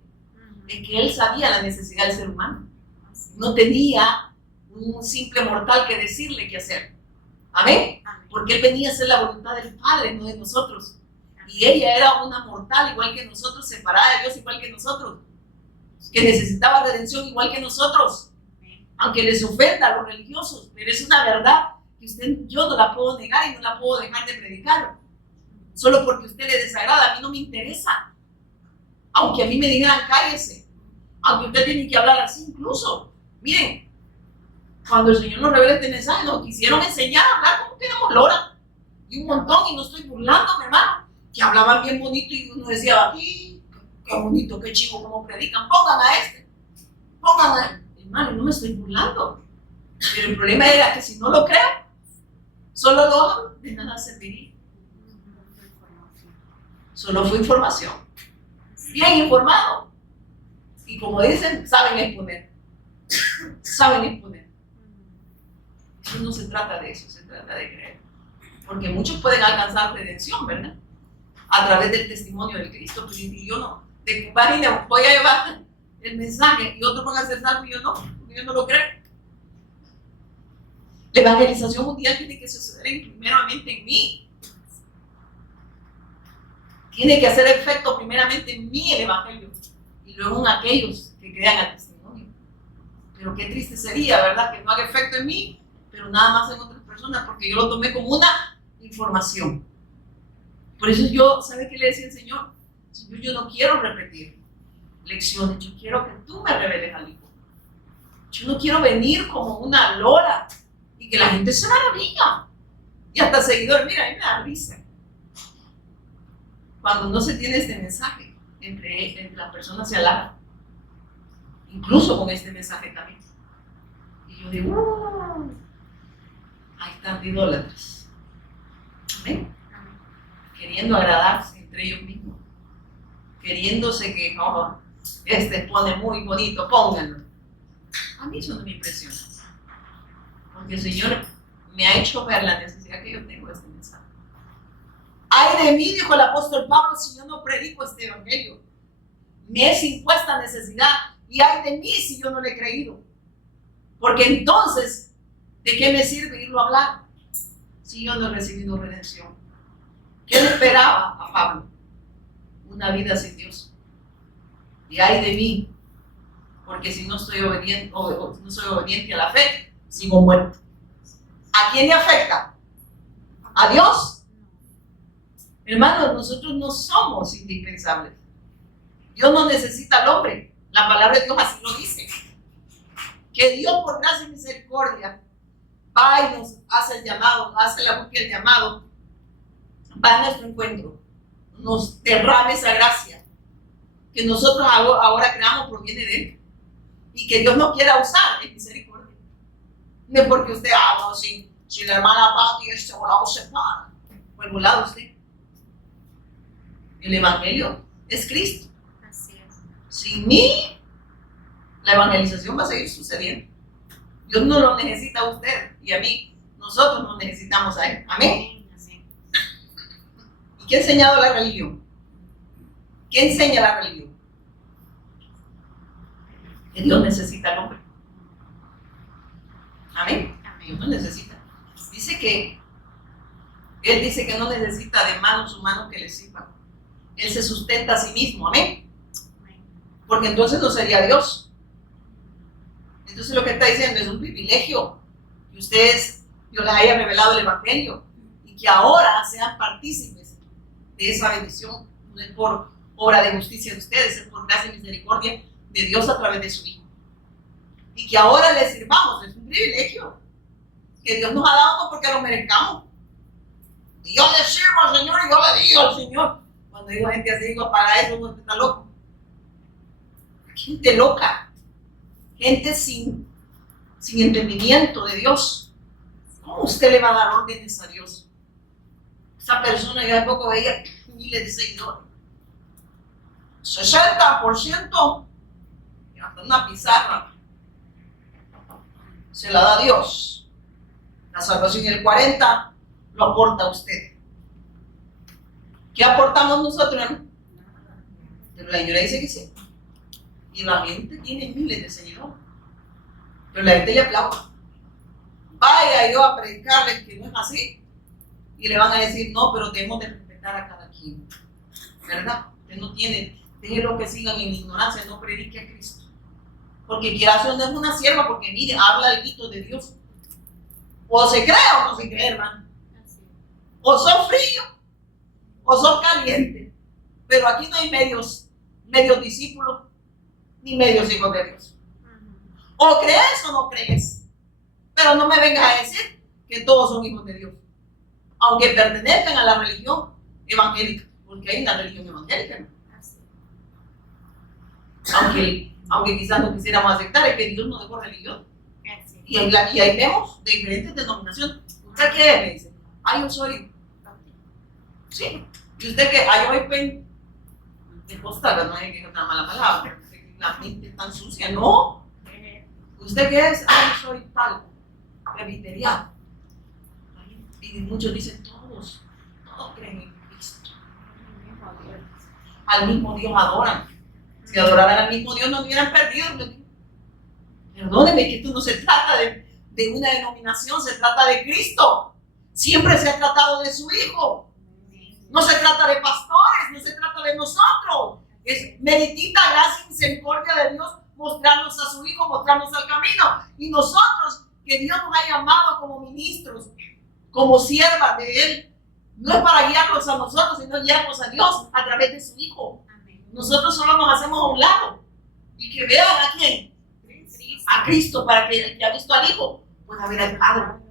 Es que él sabía la necesidad del ser humano. No tenía un simple mortal que decirle qué hacer. Amén. Porque él venía a hacer la voluntad del Padre, no de nosotros. Y ella era una mortal igual que nosotros, separada de Dios igual que nosotros, que necesitaba redención igual que nosotros, aunque les ofenda a los religiosos. Pero es una verdad que yo no la puedo negar y no la puedo dejar de predicar. Solo porque a usted le desagrada, a mí no me interesa. Aunque a mí me digan cállese, aunque usted tiene que hablar así incluso. Miren, cuando el Señor nos revela este mensaje, nos quisieron enseñar a hablar como que éramos lora. Y un montón, y no estoy burlándome, hermano, que hablaban bien bonito y uno decía, qué bonito, qué chivo, cómo predican, pongan a hermano, no me estoy burlando. Pero el problema era que si no lo creo, solo lo hago, de nada serviría. Solo fue información. Bien informado. Y como dicen, saben exponer. Saben exponer. Eso no se trata de eso, se trata de creer. Porque muchos pueden alcanzar redención, ¿verdad? A través del testimonio del Cristo. Pero yo no. Imagínate, voy a llevar el mensaje y otros van a hacer salvo y yo no, porque yo no lo creo. La evangelización mundial tiene que suceder primeramente en mí. Tiene que hacer efecto primeramente en mí el evangelio y luego en aquellos que crean al testimonio. Pero qué triste sería, ¿verdad? Que no haga efecto en mí, pero nada más en otras personas, porque yo lo tomé como una información. Por eso ¿sabe qué le decía el Señor? Señor, yo no quiero repetir lecciones, yo quiero que tú me reveles al Hijo. Yo no quiero venir como una lora y que la gente se maravilla. Y hasta seguidores, mira, a mí me da risa. Cuando no se tiene este mensaje, entre las personas se halagan. Incluso con este mensaje también. Y yo digo, ahí están idólatras. Amén. Queriendo agradarse entre ellos mismos. Queriéndose que, pone muy bonito, pónganlo. A mí eso no me impresiona. Porque el Señor me ha hecho ver la necesidad que yo tengo de este mensaje. Ay de mí, dijo el apóstol Pablo, si yo no predico este evangelio. Me es impuesta necesidad. Y ay de mí si yo no le he creído. Porque entonces, ¿de qué me sirve irlo a hablar si yo no he recibido redención? ¿Qué le esperaba a Pablo? Una vida sin Dios. Y ay de mí, porque si no soy obediente a la fe, sigo muerto. ¿A quién le afecta? ¿A Dios? Hermanos, nosotros no somos indispensables. Dios no necesita al hombre. La palabra de Dios así lo dice. Que Dios por gracia y misericordia va y nos hace el llamado, hace la búsqueda del llamado, va a nuestro encuentro, nos derrama esa gracia que nosotros ahora creamos proviene de Él. y que Dios no quiera usar es misericordia. No es porque usted, no, si la hermana Pati este volado se para, por el volado usted. El evangelio es Cristo. Así es. Sin mí, la evangelización va a seguir sucediendo. Dios no lo necesita a usted y a mí. Nosotros nos necesitamos a Él. Amén. Amén. ¿Y qué ha enseñado la religión? ¿Qué enseña la religión? Que Dios necesita al hombre. Amén. Dios no necesita. Él dice que no necesita de manos humanos que le sirvan. Él se sustenta a sí mismo. Amén. Porque entonces no sería Dios. Entonces lo que está diciendo es un privilegio que Dios les haya revelado el evangelio y que ahora sean partícipes de esa bendición. No es por obra de justicia de ustedes, es por gracia y misericordia de Dios a través de su Hijo. Y que ahora le sirvamos, es un privilegio que Dios nos ha dado porque lo merezcamos. Y yo le sirvo al Señor y yo le digo al Señor. Cuando digo gente así, digo, para eso uno está loco. Gente loca, gente sin entendimiento de Dios. ¿Cómo usted le va a dar órdenes a Dios? Esa persona, yo hace poco veía miles de seguidores. 60% y hasta una pizarra se la da Dios. La salvación y el 40% lo aporta usted. ¿Qué aportamos nosotros? Pero la señora dice que sí. Y la gente tiene miles de seguidores. Pero la gente le aplaude. Vaya yo a predicarles que no es así. Y le van a decir, no, pero debemos de respetar a cada quien. ¿Verdad? Usted no tiene, déjelo que sigan en ignorancia, no predique a Cristo. Porque quieras o no es una sierva, porque mire, habla el grito de Dios. O se cree o no se cree, hermano. O son fríos o son calientes. Pero aquí no hay medios discípulos ni medios hijos de Dios. O crees o no crees. Pero no me vengas a decir que todos son hijos de Dios. Aunque pertenezcan a la religión evangélica. Porque hay una religión evangélica, ¿no? Aunque quizás no quisiéramos aceptar, es que Dios no dejó religión. Y ahí vemos de diferentes denominaciones. ¿Usted qué es? Me dice. Yo soy. Sí. ¿Y usted qué? Yo soy pentecostal, no hay que una mala palabra. La mente es tan sucia. No. ¿Usted qué es? Yo soy tal. Presbiteriano. Y muchos dicen, todos creen en Cristo. Al mismo Dios adoran. Si adoraran al mismo Dios no hubieran perdido. Perdóneme que esto no se trata de una denominación, se trata de Cristo. Siempre se ha tratado de su Hijo. No se trata de pastores, no se trata de nosotros. Es meritita gracia y misericordia de Dios mostrarnos a su Hijo, mostrarnos al camino. Y nosotros, que Dios nos ha llamado como ministros, como siervas de Él, no es para guiarlos a nosotros, sino guiarnos a Dios a través de su Hijo. Nosotros solo nos hacemos a un lado. Y que vean a quién. A Cristo, para que el que ha visto al Hijo pueda ver al Padre,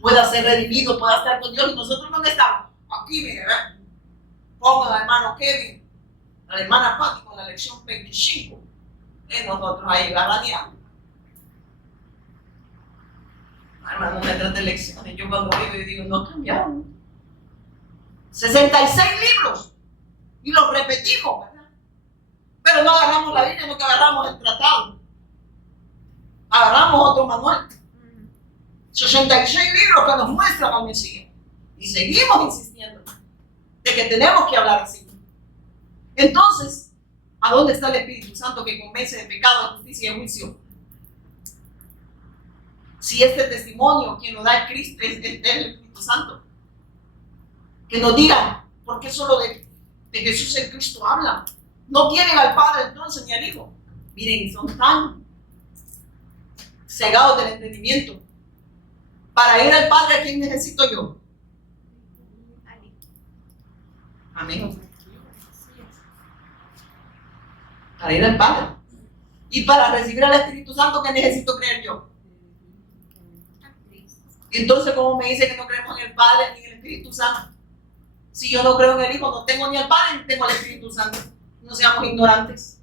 pueda ser redimido, pueda estar con Dios. Y nosotros, ¿dónde estamos? Aquí, mire, ¿verdad? Pongan al hermano Kevin, a la hermana Pati con la lección 25. Nosotros ahí gananeando. Hermano, me trate lecciones. Yo cuando vivo y digo, no cambiaron. 66 libros. Y los repetimos, ¿verdad? Pero no agarramos la Biblia, no que agarramos el tratado. Agarramos otro manual. 66 libros que nos muestran al Mesías. Y seguimos insistiendo de que tenemos que hablar así. Entonces, ¿a dónde está el Espíritu Santo que convence de pecado, de justicia y de juicio? Si este testimonio quien nos da el Cristo es el Espíritu Santo. Que nos digan, ¿por qué solo de Jesús el Cristo habla? No tienen al Padre entonces ni al Hijo. Miren, son tan cegados del entendimiento. Para ir al Padre, ¿a quién necesito yo? Amén. Para ir al Padre. Y para recibir al Espíritu Santo, ¿qué necesito creer yo? Entonces, ¿cómo me dice que no creemos en el Padre ni en el Espíritu Santo? Si yo no creo en el Hijo, no tengo ni al Padre ni tengo al Espíritu Santo. No seamos ignorantes.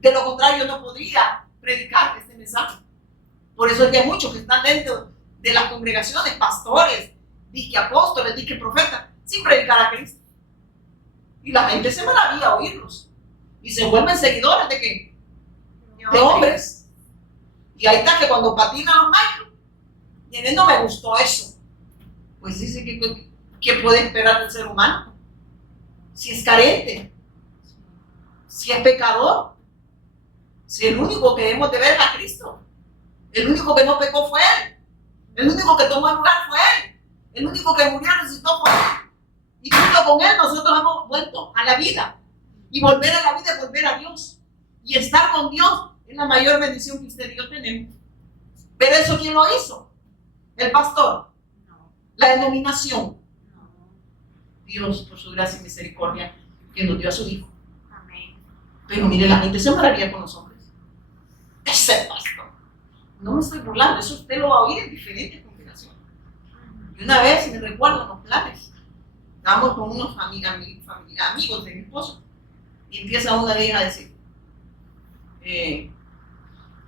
De lo contrario, yo no podría predicar este mensaje. Por eso es que hay muchos que están dentro de las congregaciones, pastores, disque apóstoles, disque profetas, sin predicar a Cristo. Y la gente se maravilla a oírlos. Y se vuelven seguidores de qué? De hombres. Y ahí está que cuando patinan los maestros, y no me gustó eso. Pues dice que ¿qué puede esperar del ser humano? Si es carente, si es pecador, si el único que debemos de ver es a Cristo. El único que no pecó fue Él. El único que tomó el lugar fue Él. El único que murió y resucitó fue Él. Y junto con Él nosotros hemos vuelto a la vida. Y volver a la vida es volver a Dios. Y estar con Dios es la mayor bendición que usted y yo tenemos. Pero eso, ¿quién lo hizo? El pastor. No. La denominación. No. Dios, por su gracia y misericordia, que nos dio a su Hijo. Amén. Pero mire, la gente se maravilla con los hombres. Ese pastor. No me estoy burlando, eso usted lo va a oír en diferentes congregaciones. Y una vez, me recuerdo, en los planes, estábamos con unos amigos de mi esposo, y empieza una de ellas a decir,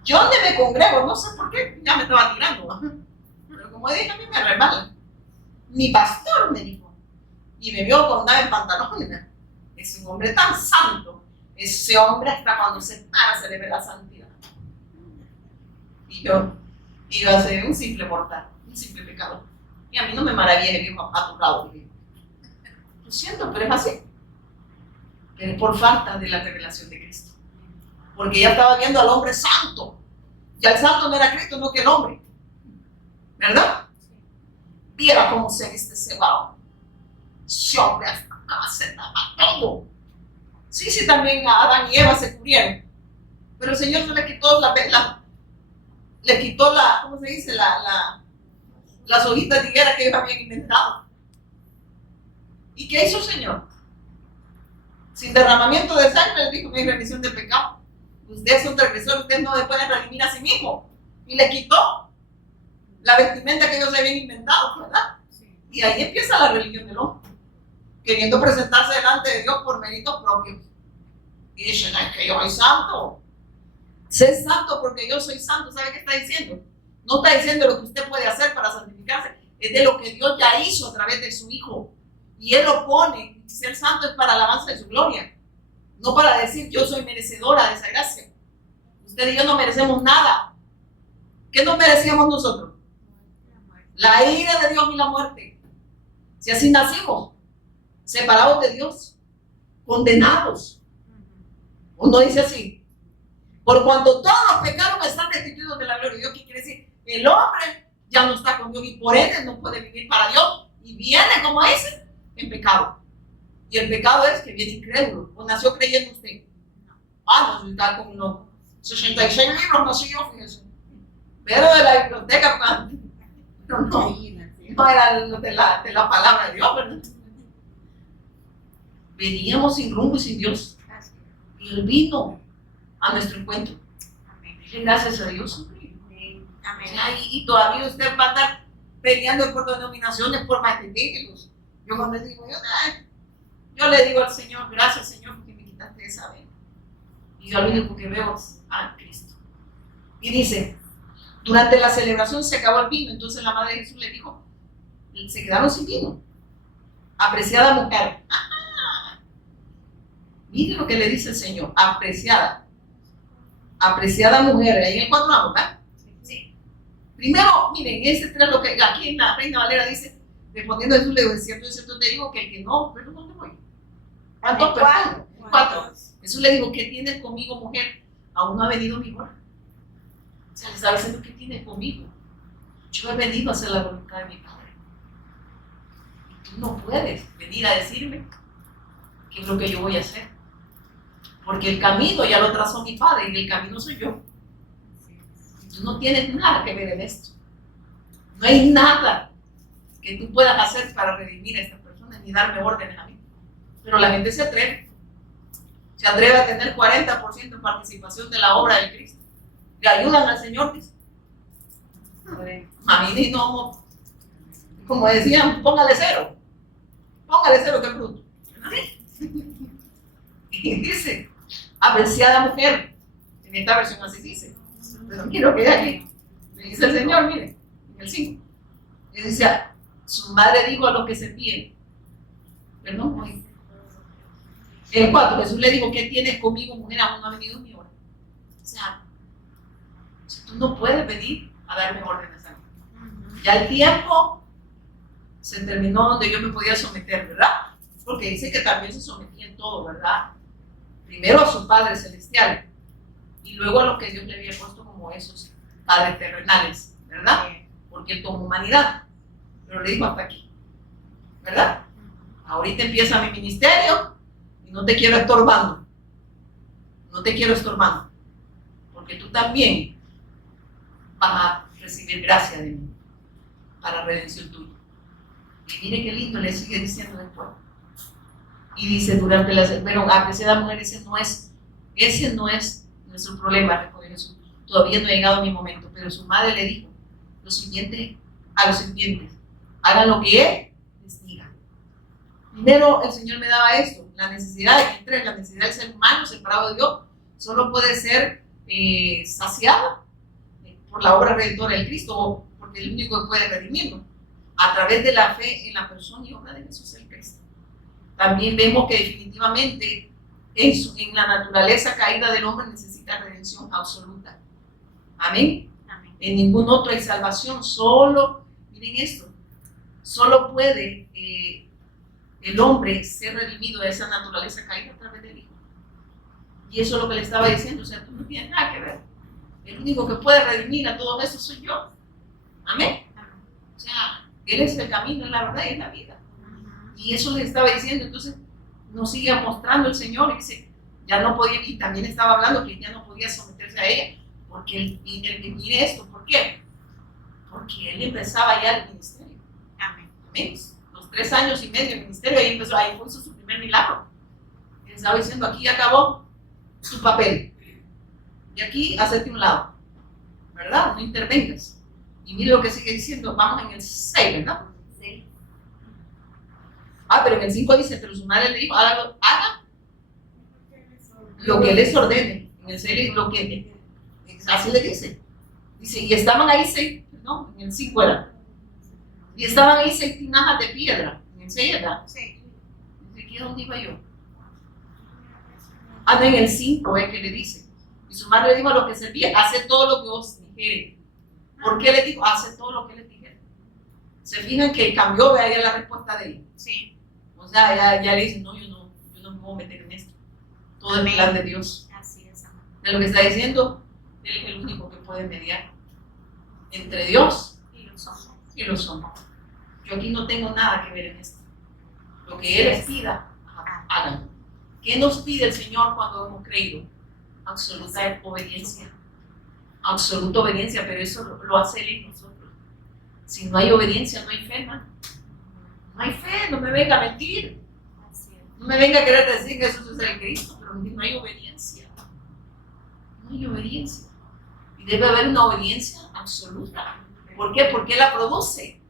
yo donde me congrego, no sé por qué, ya me estaba tirando, ¿no? Pero como dije, a mí me resbala. Mi pastor me dijo, y me vio con andaba en pantalones, es un hombre tan santo, ese hombre hasta cuando se para se le ve la santidad. Y yo iba a ser un simple mortal, un simple pecador. Y a mí no me maravilla el viejo a tu lado. Lo siento, pero es así. Pero es por falta de la revelación de Cristo. Porque ya estaba viendo al hombre santo. Ya el santo no era Cristo, no que el hombre. ¿Verdad? Viera cómo se viste ese varón. Ese hombre hasta acá se tapa todo. Sí, también Adán y Eva se cubrieron. Pero el Señor se le quitó le quitó ¿cómo se dice? Las hojitas de higuera que ellos habían inventado. ¿Y qué hizo el Señor? Sin derramamiento de sangre, les dijo, no hay remisión de pecado. Ustedes son transgresores, ustedes no se pueden redimir a sí mismos. Y le quitó la vestimenta que ellos habían inventado, ¿verdad? Sí. Y ahí empieza la religión del hombre, queriendo presentarse delante de Dios por méritos propios. Y dicen, es que yo soy santo. Sé santo porque yo soy santo. ¿Sabe qué está diciendo? No está diciendo lo que usted puede hacer para santificarse, es de lo que Dios ya hizo a través de su Hijo. Y Él lo pone, y ser santo es para alabanza de su gloria, no para decir yo soy merecedora de esa gracia. Usted y yo no merecemos nada. ¿Qué nos merecíamos nosotros? La ira de Dios y la muerte. Si así nacimos, separados de Dios, condenados. ¿O no dice así? Por cuanto todos pecaron, están destituidos de la gloria de Dios. ¿Qué quiere decir? El hombre ya no está con Dios y por ende no puede vivir para Dios. Y viene, como dice, en pecado. Y el pecado es que viene incrédulo. ¿O nació creyendo usted? No, está con los 66 libros, nací yo, fíjese. Pero de la biblioteca, no era de la palabra de Dios, ¿verdad? Veníamos sin rumbo y sin Dios. Y Él vino a nuestro encuentro. Amén. Gracias a Dios. Amén. Y todavía usted va a estar peleando por denominaciones, por mantenerlos. Yo cuando le digo, yo le digo al Señor, gracias Señor porque me quitaste esa vena. Y yo lo único que veo es a Cristo. Y dice, durante la celebración se acabó el vino, entonces la madre de Jesús le dijo, se quedaron sin vino. Apreciada mujer. Mire lo que le dice el Señor, apreciada mujer, ahí en el 4, ¿verdad? Sí. Primero, miren, ese 3, lo que aquí en la Reina Valera dice, respondiendo a Jesús, le digo, es cierto te digo que el que no, pero ¿dónde voy? ¿Cuántos personas? 4. Jesús le dijo, ¿qué tienes conmigo, mujer? Aún no ha venido mi hora. O sea, le estaba diciendo, ¿qué tienes conmigo? Yo he venido a hacer la voluntad de mi Padre. Y tú no puedes venir a decirme qué es lo que yo voy a hacer. Porque el camino ya lo trazó mi Padre y el camino soy yo. Y tú no tienes nada que ver en esto. No hay nada que tú puedas hacer para redimir a estas personas ni darme órdenes a mí. Pero la gente se atreve. Se atreve a tener 40% de participación de la obra de Cristo. Le ayudan al Señor. A mí no, como decían, póngale 0. Póngale 0 que fruto. Y dice, apreciada mujer, en esta versión así dice, Pero quiero que aquí, me dice el Señor, mire, en el 5. Y dice, su madre dijo a los que se piden, perdón, hoy. En el 4, Jesús le dijo, ¿qué tienes conmigo, mujer? Aún no ha venido mi hora. O sea, tú no puedes venir a darme órdenes a mí. Ya el tiempo se terminó donde yo me podía someter, ¿verdad? Porque dice que también se sometía en todo, ¿verdad? Primero a su Padre Celestial y luego a lo que Dios le había puesto como esos padres terrenales, ¿verdad? Porque él tomó humanidad, pero le dijo hasta aquí, ¿verdad? Ahorita empieza mi ministerio y no te quiero estorbando, no te quiero estorbando, porque tú también vas a recibir gracia de mí para redención tuya. Y mire qué lindo le sigue diciendo después. Y dice durante la pero apreciada mujer, ese no es nuestro problema, respondió Jesús. Todavía no ha llegado mi momento. Pero su madre le dijo lo siguiente a los sirvientes: hagan lo que él les diga. Primero el Señor me daba esto, la necesidad del ser humano separado de Dios solo puede ser saciada por la obra redentora del Cristo, o porque el único que puede redimirlo a través de la fe en la persona y obra de Jesús el Cristo. También vemos que definitivamente en la naturaleza caída del hombre necesita redención absoluta. Amén. Amén. En ningún otro hay salvación, solo, miren esto, solo puede el hombre ser redimido de esa naturaleza caída a través del Hijo. Y eso es lo que le estaba diciendo, o sea, tú no tienes nada que ver. El único que puede redimir a todo eso soy yo. Amén. O sea, Él es el camino, la verdad y la vida. Y eso les estaba diciendo. Entonces nos sigue mostrando el Señor y dice, ya no podía, y también estaba hablando que ya no podía someterse a ella, porque él mire esto, ¿por qué? Porque él empezaba ya el ministerio. Amén. Amén. Los 3 años y medio de ministerio, ahí empezó, ahí fue su primer milagro. Él estaba diciendo, aquí acabó su papel. Y aquí, hacete un lado, ¿verdad? No intervengas. Y mire lo que sigue diciendo, vamos en el 6, ¿verdad? Sí. Pero en el 5 dice, pero su madre le dijo, haga lo que les ordene. En el 6, lo que, así le dice. Dice, y estaban ahí 6, no, en el 5 era. Y estaban ahí 6 tinajas de piedra. En el 6 era. Sí. ¿Aquí dónde iba yo? No, en el 5 es que le dice. Y su madre le dijo a lo que servía, hace todo lo que os dijere. ¿Por qué le dijo? Hace todo lo que le dijere. Se fijan que cambió, vea ya la respuesta de él. Sí. O sea, ya le dicen, no, yo no me voy a meter en esto. Todo es plan de Dios. Así es. De lo que está diciendo, Él es el único que puede mediar entre Dios y los hombres. Yo aquí no tengo nada que ver en esto. Lo que Él les pida, háganlo. ¿Qué nos pide el Señor cuando hemos creído? Absoluta obediencia. Absoluta obediencia, pero eso lo hace Él en nosotros. Si no hay obediencia, no hay fe, hermano. No hay fe, no me venga a mentir. No me venga a querer decir que Jesús es el Cristo, pero no hay obediencia. No hay obediencia. Y debe haber una obediencia absoluta. ¿Por qué? Porque Él la produce.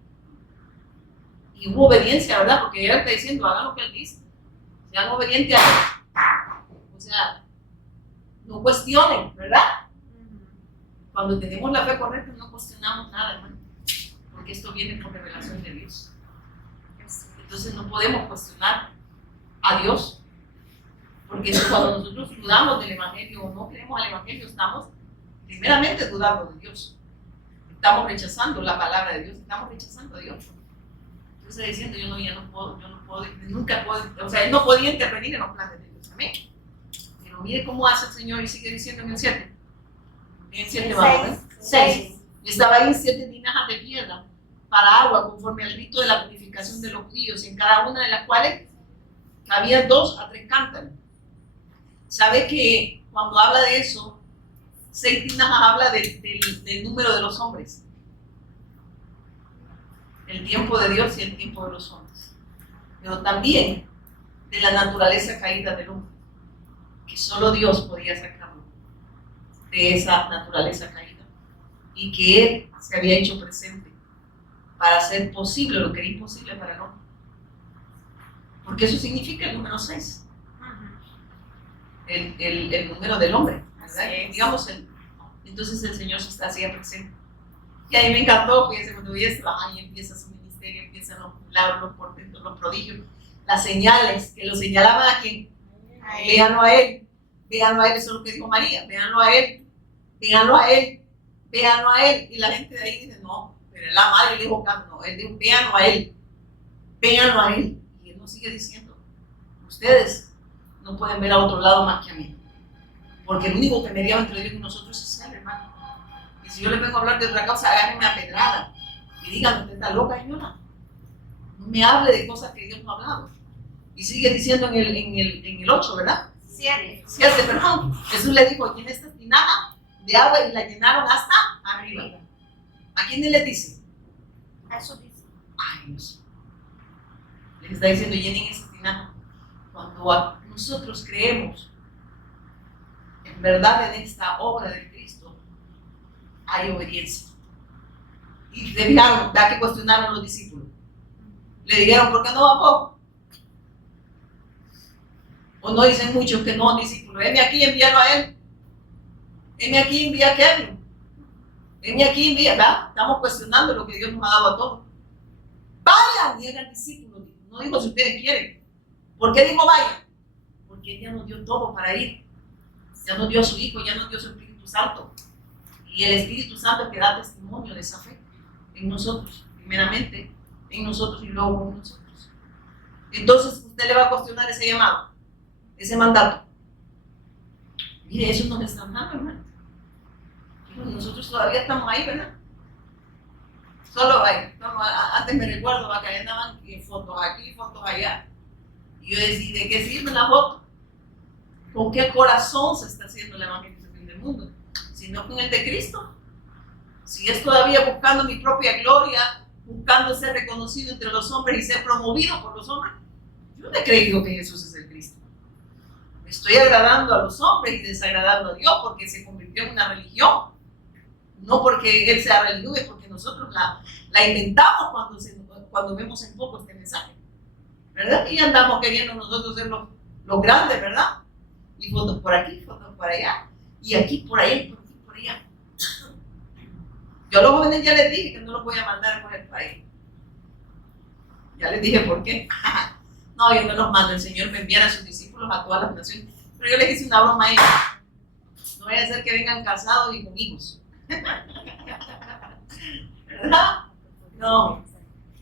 Y hubo obediencia, ¿verdad? Porque Él está diciendo, hagan lo que Él dice. Sean obedientes a Él. O sea, no cuestionen, ¿verdad? Cuando tenemos la fe correcta no cuestionamos nada, hermano. Porque esto viene por revelación de Dios. Entonces no podemos cuestionar a Dios, porque cuando nosotros dudamos del Evangelio o no creemos al Evangelio, estamos primeramente dudando de Dios, estamos rechazando la palabra de Dios, estamos rechazando a Dios. Entonces diciendo, yo no puedo, nunca puedo, o sea, Él no podía intervenir en los planes de Dios, amén. Pero mire cómo hace el Señor y sigue diciendo en el 7. En el 7 vamos, 6. Y estaba ahí 7 tinajas de piedra para agua, conforme al rito de la purificación de los judíos, en cada una de las cuales había 2 a 3 cántaros. ¿Sabe que cuando habla de eso, 6 tinajas habla del número de los hombres? El tiempo de Dios y el tiempo de los hombres. Pero también de la naturaleza caída del hombre, que solo Dios podía sacarlo de esa naturaleza caída. Y que Él se había hecho presente para hacer posible lo que era imposible para el hombre. Porque eso significa el número 6. El número del hombre, ¿verdad? Digamos Entonces el Señor se está haciendo presente. Y ahí me encantó, fíjense, cuando vi esto, ahí empieza su ministerio, empiezan los milagros, los portentos, los prodigios, las señales, que lo señalaban a quien, véanlo a él, eso es lo que dijo María, véanlo a él, véanlo a él, véanlo a él. Y la gente de ahí dice, no, pero la madre le dijo, no, él dijo, véanlo a él, véanlo a él. Y él nos sigue diciendo, ustedes no pueden ver a otro lado más que a mí, porque el único que mediaba entre Dios y nosotros es él, hermano. Y si yo les vengo a hablar de otra cosa, agárrenme a pedrada y díganme, usted está loca, señora. No me hable de cosas que Dios no ha hablado. Y sigue diciendo en el 8, ¿verdad? 7. 7, perdón. Jesús le dijo, llena esta tinaja de agua y la llenaron hasta arriba. ¿A quién le dice? A eso dice. Ay, Dios. Les está diciendo, llenen esa tinaja. Cuando nosotros creemos en verdad en esta obra de Cristo, hay obediencia. Y se fijaron, ya que cuestionaron los discípulos. Le dijeron, ¿por qué no va poco? O no dicen muchos que no, discípulos. Heme aquí, envíalo a él. Heme aquí, envía a Kevin. Heme aquí, envía, ¿verdad? Estamos cuestionando lo que Dios nos ha dado a todos. Vayan y hagan discípulos. No digo si ustedes quieren. ¿Por qué digo vayan? Porque Él ya nos dio todo para ir. Ya nos dio a su Hijo, ya nos dio su Espíritu Santo. Y el Espíritu Santo que da testimonio de esa fe en nosotros, primeramente en nosotros y luego en nosotros. Entonces usted le va a cuestionar ese llamado, ese mandato. Mire, eso nos está dando, hermano. Nosotros todavía estamos ahí, ¿verdad? Solo ahí. Antes me recuerdo que andaban fotos aquí, fotos allá. Y yo decía, ¿de qué sirve la foto? ¿Con qué corazón se está haciendo la evangelización del mundo? Si no con el de Cristo. Si es todavía buscando mi propia gloria, buscando ser reconocido entre los hombres y ser promovido por los hombres, yo no he creído que Jesús es el Cristo. Me estoy agradando a los hombres y desagradando a Dios porque se convirtió en una religión. No porque Él sea religión, es porque nosotros la inventamos cuando vemos en poco este mensaje. ¿Verdad? Y andamos queriendo nosotros ser los grandes, ¿verdad? Y fotos por aquí, fotos por allá, y aquí por ahí, por aquí, por allá. Yo a los jóvenes ya les dije que no los voy a mandar por el país. Ya les dije por qué. No, yo no los mando, el Señor me envía a sus discípulos a todas las naciones. Pero yo les hice una broma a ellos. No vaya a ser que vengan casados y con hijos. ¿Verdad? No.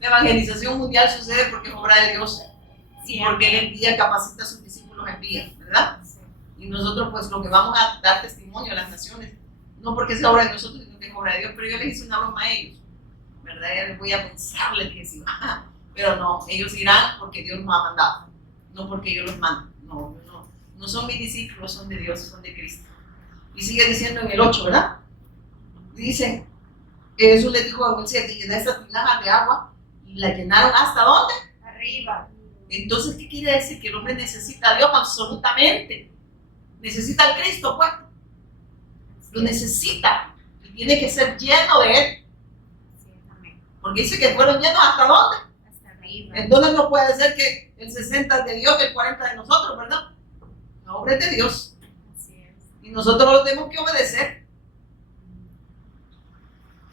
La evangelización mundial sucede porque es obra de Dios. Y porque Él envía, capacita a sus discípulos, envía, ¿verdad? Y nosotros pues lo que vamos a dar testimonio a las naciones, no porque sea obra de nosotros, sino que es obra de Dios. Pero yo les hice una broma a ellos, ¿verdad? Ya les voy a pensar, les dije sí, pero no, ellos irán porque Dios nos ha mandado, no porque yo los mando. No son mis discípulos, son de Dios, son de Cristo. Y sigue diciendo en el 8, ¿verdad? Dice, Jesús les dijo en el 7, llena esta tinaja de agua y la llenaron ¿hasta dónde? Arriba. Entonces, ¿qué quiere decir? Que el hombre necesita a Dios absolutamente. Necesita al Cristo, pues. Lo necesita. Y tiene que ser lleno de Él. Porque dice que fueron llenos ¿hasta dónde? Hasta arriba. Entonces no puede ser que el 60 es de Dios y el 40 de nosotros, ¿verdad? La obra es de Dios. Y nosotros lo tenemos que obedecer.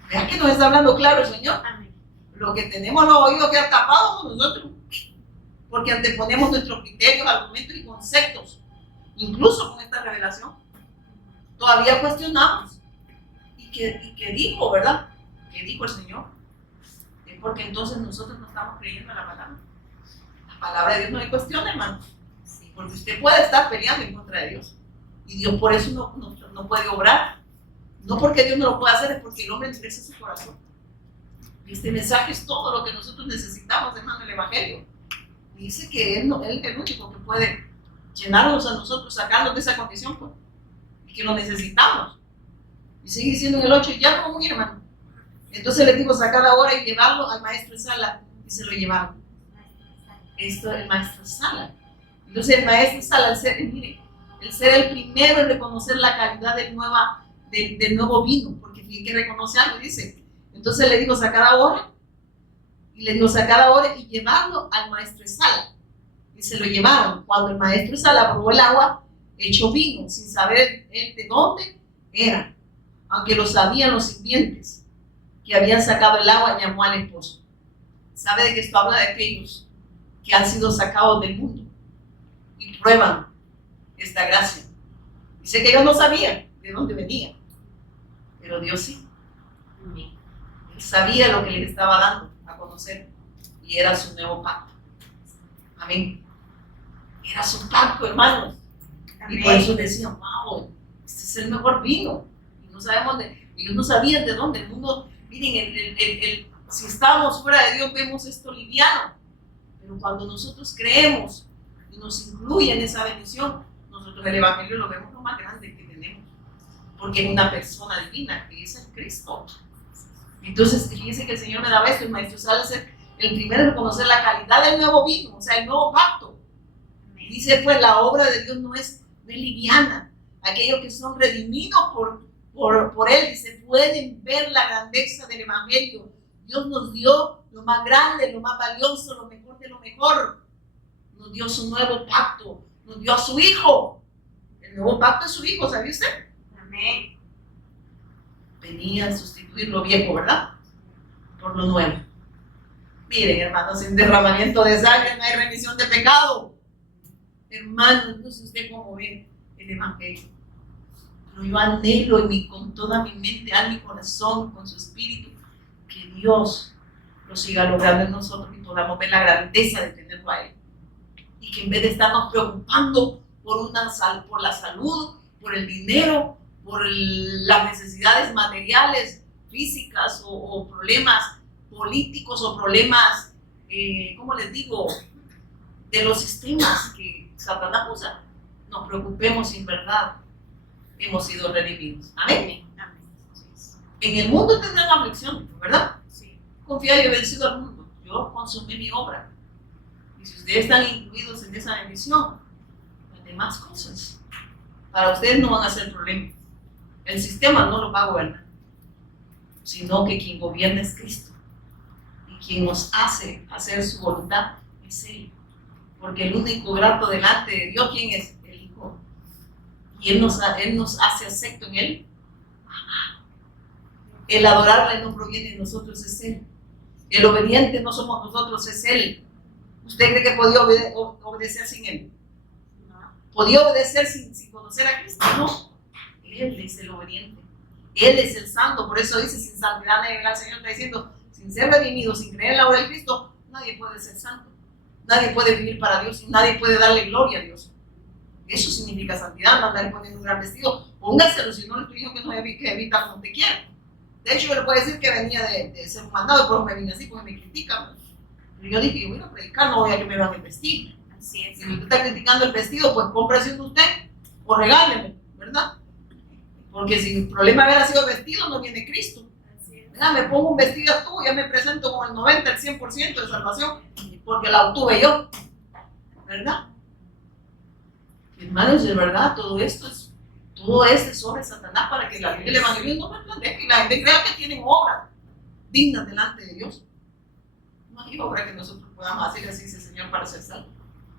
Vean que nos está hablando claro el Señor. Amén. Lo que tenemos los oídos que han tapado con nosotros. Porque anteponemos nuestros criterios, argumentos y conceptos. Incluso con esta revelación. Todavía cuestionamos. ¿Y qué dijo, verdad? ¿Qué dijo el Señor? Es porque entonces nosotros no estamos creyendo en la palabra. La palabra de Dios no hay cuestión, hermano. Porque usted puede estar peleando en contra de Dios. Y Dios por eso no puede obrar. No porque Dios no lo pueda hacer, es porque el hombre endurece su corazón. Y este mensaje es todo lo que nosotros necesitamos, hermano, el Evangelio. Y dice que Él es el único que puede llenarnos a nosotros, sacarnos de esa condición, pues, y que lo necesitamos. Y sigue diciendo en el 8, ya no vamos a ir, hermano. Entonces les digo, sacar ahora y llevarlo al maestro de sala, y se lo llevaron. Esto es el maestro de sala. Entonces el maestro de sala, el ser el primero en reconocer la calidad del nuevo vino, porque tiene que reconocer algo, dice. Entonces le digo, sacad ahora, y le digo, sacad ahora y llevarlo al maestro de sala. Y se lo llevaron. Cuando el maestro de sala probó el agua, hecho vino, sin saber él de dónde era. aunque lo sabían los sirvientes que habían sacado el agua, llamó al esposo. ¿Sabe de qué esto habla? De aquellos que han sido sacados del mundo y prueban esta gracia. Dice que ellos no sabían de dónde venía, pero Dios sí. Él sabía lo que les estaba dando a conocer y era su nuevo pacto. Amén. Era su pacto, hermanos. Y por eso decían, wow, este es el mejor vino. Y no sabemos ellos no sabían de dónde. El mundo, miren, si estamos fuera de Dios vemos esto liviano. Pero cuando nosotros creemos y nos incluye en esa bendición, nosotros el Evangelio lo vemos lo más grande que tenemos. Porque es una persona divina, que es el Cristo. Entonces, fíjense que el Señor me daba esto, el maestro sale a ser el primero en reconocer la calidad del nuevo vino, o sea, el nuevo pacto. Dice, pues la obra de Dios no es liviana. Aquellos que son redimidos por Él, dice, pueden ver la grandeza del Evangelio. Dios nos dio lo más grande, lo más valioso, lo mejor de lo mejor. Nos dio su nuevo pacto, nos dio a su Hijo. El nuevo pacto es su Hijo, ¿sabía usted? Amén. Venía a sustituir lo viejo, ¿verdad? Por lo nuevo. Miren, hermanos, sin derramamiento de sangre no hay remisión de pecado. Hermanos, no sé usted cómo ve el Evangelio. Pero yo anhelo con toda mi mente, alma y corazón, con su espíritu, que Dios lo siga logrando en nosotros y podamos ver la grandeza de tenerlo a Él. Y que en vez de estarnos preocupando por la salud, por el dinero, por las necesidades materiales, físicas o problemas políticos o problemas, ¿cómo les digo?, de los sistemas que Satanás usa, nos preocupemos si en verdad hemos sido redimidos. Amén. Amén. En el mundo tendrán aflicción, ¿verdad? Sí. Confía y he vencido al mundo. Yo consumí mi obra. Y si ustedes están incluidos en esa bendición, las demás cosas para ustedes no van a ser problema. El sistema no lo va a gobernar, sino que quien gobierna es Cristo. Y quien nos hace hacer su voluntad es Él. Porque el único grato delante de Dios, ¿quién es? El Hijo. Y Él nos hace acepto en Él. El adorarle no proviene de nosotros, es Él. El obediente no somos nosotros, es Él. ¿Usted cree que podía obedecer sin Él? No. ¿Podía obedecer sin conocer a Cristo? No. Él es el obediente. Él es el santo. Por eso dice, sin santidad nadie verá al Señor. Está diciendo, sin ser redimido, sin creer en la obra de Cristo, nadie puede ser santo. Nadie puede vivir para Dios y nadie puede darle gloria a Dios. Eso significa santidad, no andar poniendo un gran vestido. Póngaselo, si no le estoy diciendo que evita como te quiera. De hecho, yo le puedo decir que venía de ser un mandado, y por eso me vine así, porque me critican. Pero yo dije, yo voy a predicar, no voy a que me van a vestir. Así es. Si usted está criticando el vestido, pues cómprese usted o regáleme, ¿verdad? Porque si el problema hubiera sido vestido, no viene Cristo. Así es. ¿Verdad? Me pongo un vestido tú, ya me presento con el 90, el 100% de salvación, porque la obtuve yo, ¿verdad? Hermanos, de verdad, todo esto es sobre Satanás para que la gente del Evangelio no me plantee, que la gente crea que tienen obras dignas delante de Dios. No hay obra que nosotros podamos hacer, así dice el Señor, para ser salvos.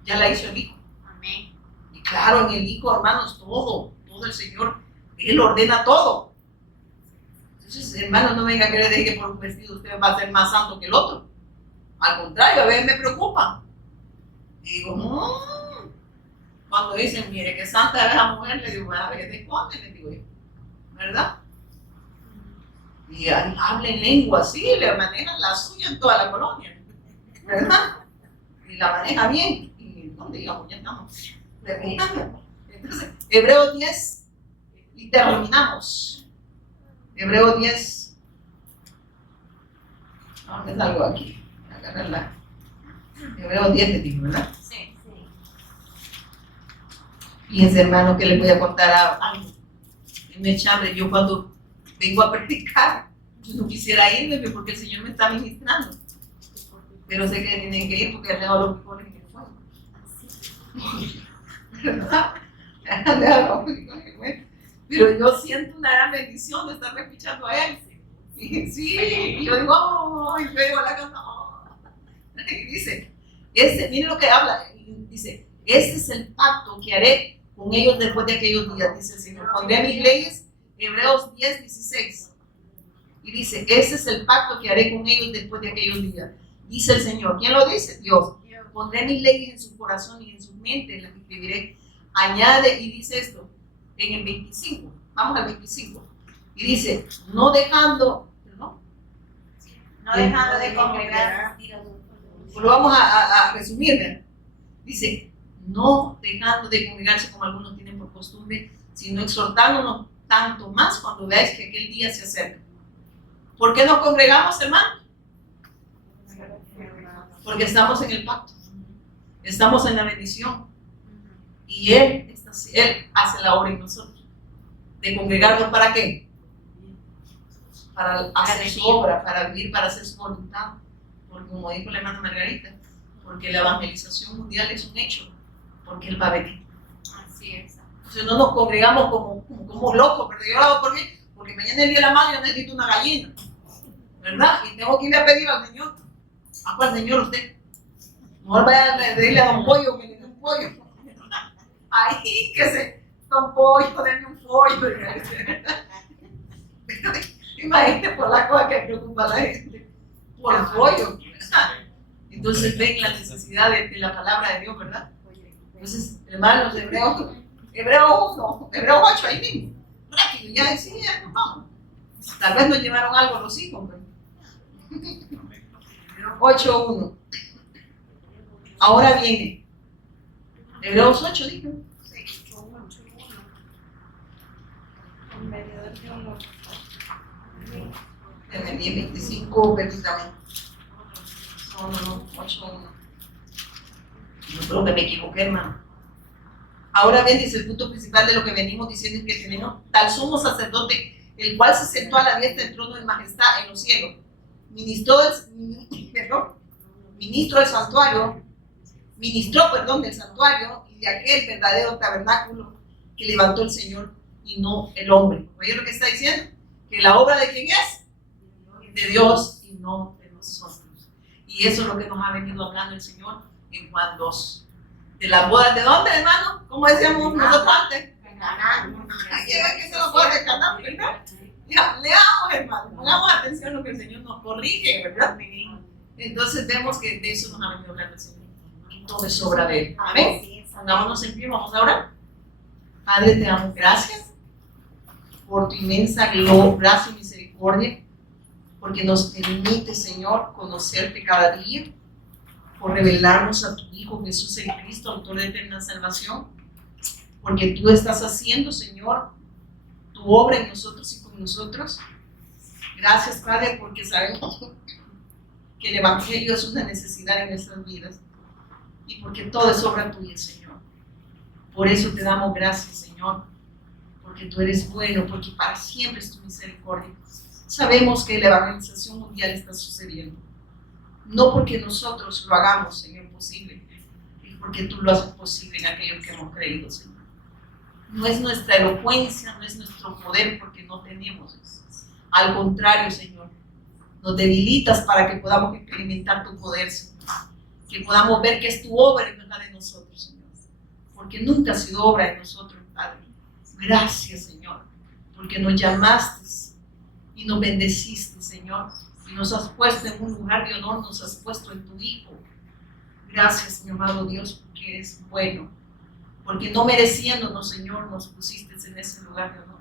Ya la hizo el Hijo. Amén. Y claro, en el Hijo, hermanos, todo el Señor, Él ordena todo. Entonces, hermanos, no venga a querer decir que por un vestido usted va a ser más santo que el otro. Al contrario, a veces me preocupa. Digo, no. Cuando dicen, mire, que santa es la mujer, le digo, a ver, ¿de dónde? Le digo yo, ¿verdad? Y hablen lengua así, le manejan la suya en toda la colonia, ¿verdad? Y la maneja bien. Y ¿dónde digamos? Ya estamos. Entonces, Hebreos 10, y terminamos. Hebreos 10. ¿Dónde salgo aquí? Agarrarla. Hebreos 10 te digo, ¿verdad? Sí. Fíjense, hermano, que les voy a contar algo. Me chambre, yo cuando vengo a predicar, yo no quisiera irme porque el Señor me está ministrando. Pero sé que tienen que ir porque Él deja los frijoles en el fuego. ¿Verdad? Él deja los frijoles en el fuego. Pero yo siento una gran bendición de estarme escuchando a Él. Y sí, y yo digo, oh, y yo digo a la casa, oh. Y dice, miren lo que habla, dice, este es el pacto que haré con ellos después de aquellos días, dice el Señor. Pondré mis leyes Hebreos 10, 16. Y dice, ese es el pacto que haré con ellos después de aquellos días. Dice el Señor. ¿Quién lo dice? Dios. Pondré mis leyes en su corazón y en su mente, las escribiré. Añade y dice esto en el 25. Vamos al 25. Y dice, no dejando de congregar. Lo vamos a resumir, ¿verdad? Dice, no dejando de congregarse como algunos tienen por costumbre, sino exhortándonos tanto más cuando veáis que aquel día se acerca. ¿Por qué nos congregamos, hermano? Porque estamos en el pacto, estamos en la bendición y Él hace la obra en nosotros. De congregarnos, ¿para qué? Para hacer su obra, para vivir, para hacer su voluntad. Porque como dijo la hermana Margarita, porque la evangelización mundial es un hecho, porque Él va a venir. Así es. Entonces no nos congregamos como locos, pero yo lo hago porque mañana el día de la madre yo necesito una gallina, ¿verdad? Y tengo que ir a pedir al Señor. ¿A cuál Señor usted? Mejor vaya a pedirle a don Pollo que le dé un pollo. Ahí que se, don Pollo, denme un pollo. Imagínate por la cosa que preocupa a la gente, por el pollo. Entonces ven la necesidad de la palabra de Dios, ¿verdad? Entonces, hermanos, Hebreos 1, Hebreos 8, ahí mismo. Rápido, ya decía, nos vamos. Tal vez nos llevaron algo los hijos, pero 8.1. Ahora viene. Hebreos 8, dijo. Sí, 8.1. En medio del honor. En el 10.25, permítame. No, 8.1. Yo creo que me equivoqué, hermano. Ahora bien, dice el punto principal de lo que venimos diciendo es que tenemos tal sumo sacerdote, el cual se sentó a la diestra del trono de majestad en los cielos. Ministró del santuario y de aquel verdadero tabernáculo que levantó el Señor y no el hombre. ¿Oye lo que está diciendo? Que la obra de quién es? De Dios y no de nosotros. Y eso es lo que nos ha venido hablando el Señor en Juan 2. ¿De las bodas de dónde, hermano? ¿Cómo decíamos nosotros antes? Hay que ver que se las bodas de Caná, ¿verdad? Ya, leamos, hermano, pongamos atención a lo que el Señor nos corrige, ¿verdad? Entonces vemos que de eso nos ha venido hablando el Señor. Que todo es obra de Él. Amén. Pongámonos en pie, vamos a orar. Padre, te damos gracias por tu inmensa gracia y misericordia, porque nos permite, Señor, conocerte cada día, por revelarnos a tu Hijo Jesús el Cristo, autor de eterna salvación, porque tú estás haciendo, Señor, tu obra en nosotros y con nosotros. Gracias, Padre, porque sabemos que el Evangelio es una necesidad en nuestras vidas y porque todo es obra tuya, Señor. Por eso te damos gracias, Señor, porque tú eres bueno, porque para siempre es tu misericordia. Sabemos que la evangelización mundial está sucediendo, no porque nosotros lo hagamos, Señor, posible, es porque tú lo haces posible en aquellos que hemos creído, Señor. No es nuestra elocuencia, no es nuestro poder, porque no tenemos eso. Al contrario, Señor, nos debilitas para que podamos experimentar tu poder, Señor. Que podamos ver que es tu obra y no la de nosotros, Señor. Porque nunca ha sido obra de nosotros, Padre. Gracias, Señor, porque nos llamaste y nos bendeciste, Señor. Y nos has puesto en un lugar de honor, nos has puesto en tu Hijo. Gracias, mi amado Dios, porque eres bueno. Porque no mereciéndonos, Señor, nos pusiste en ese lugar de honor.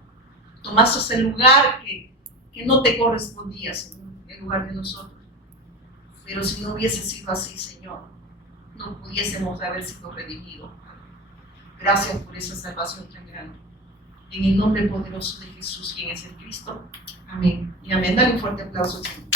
Tomaste el lugar que no te correspondía, Señor, en lugar de nosotros. Pero si no hubiese sido así, Señor, no pudiésemos haber sido redimidos. Gracias por esa salvación tan grande. En el nombre poderoso de Jesús, quien es el Cristo. Amén. Y amén. Dale un fuerte aplauso al Señor.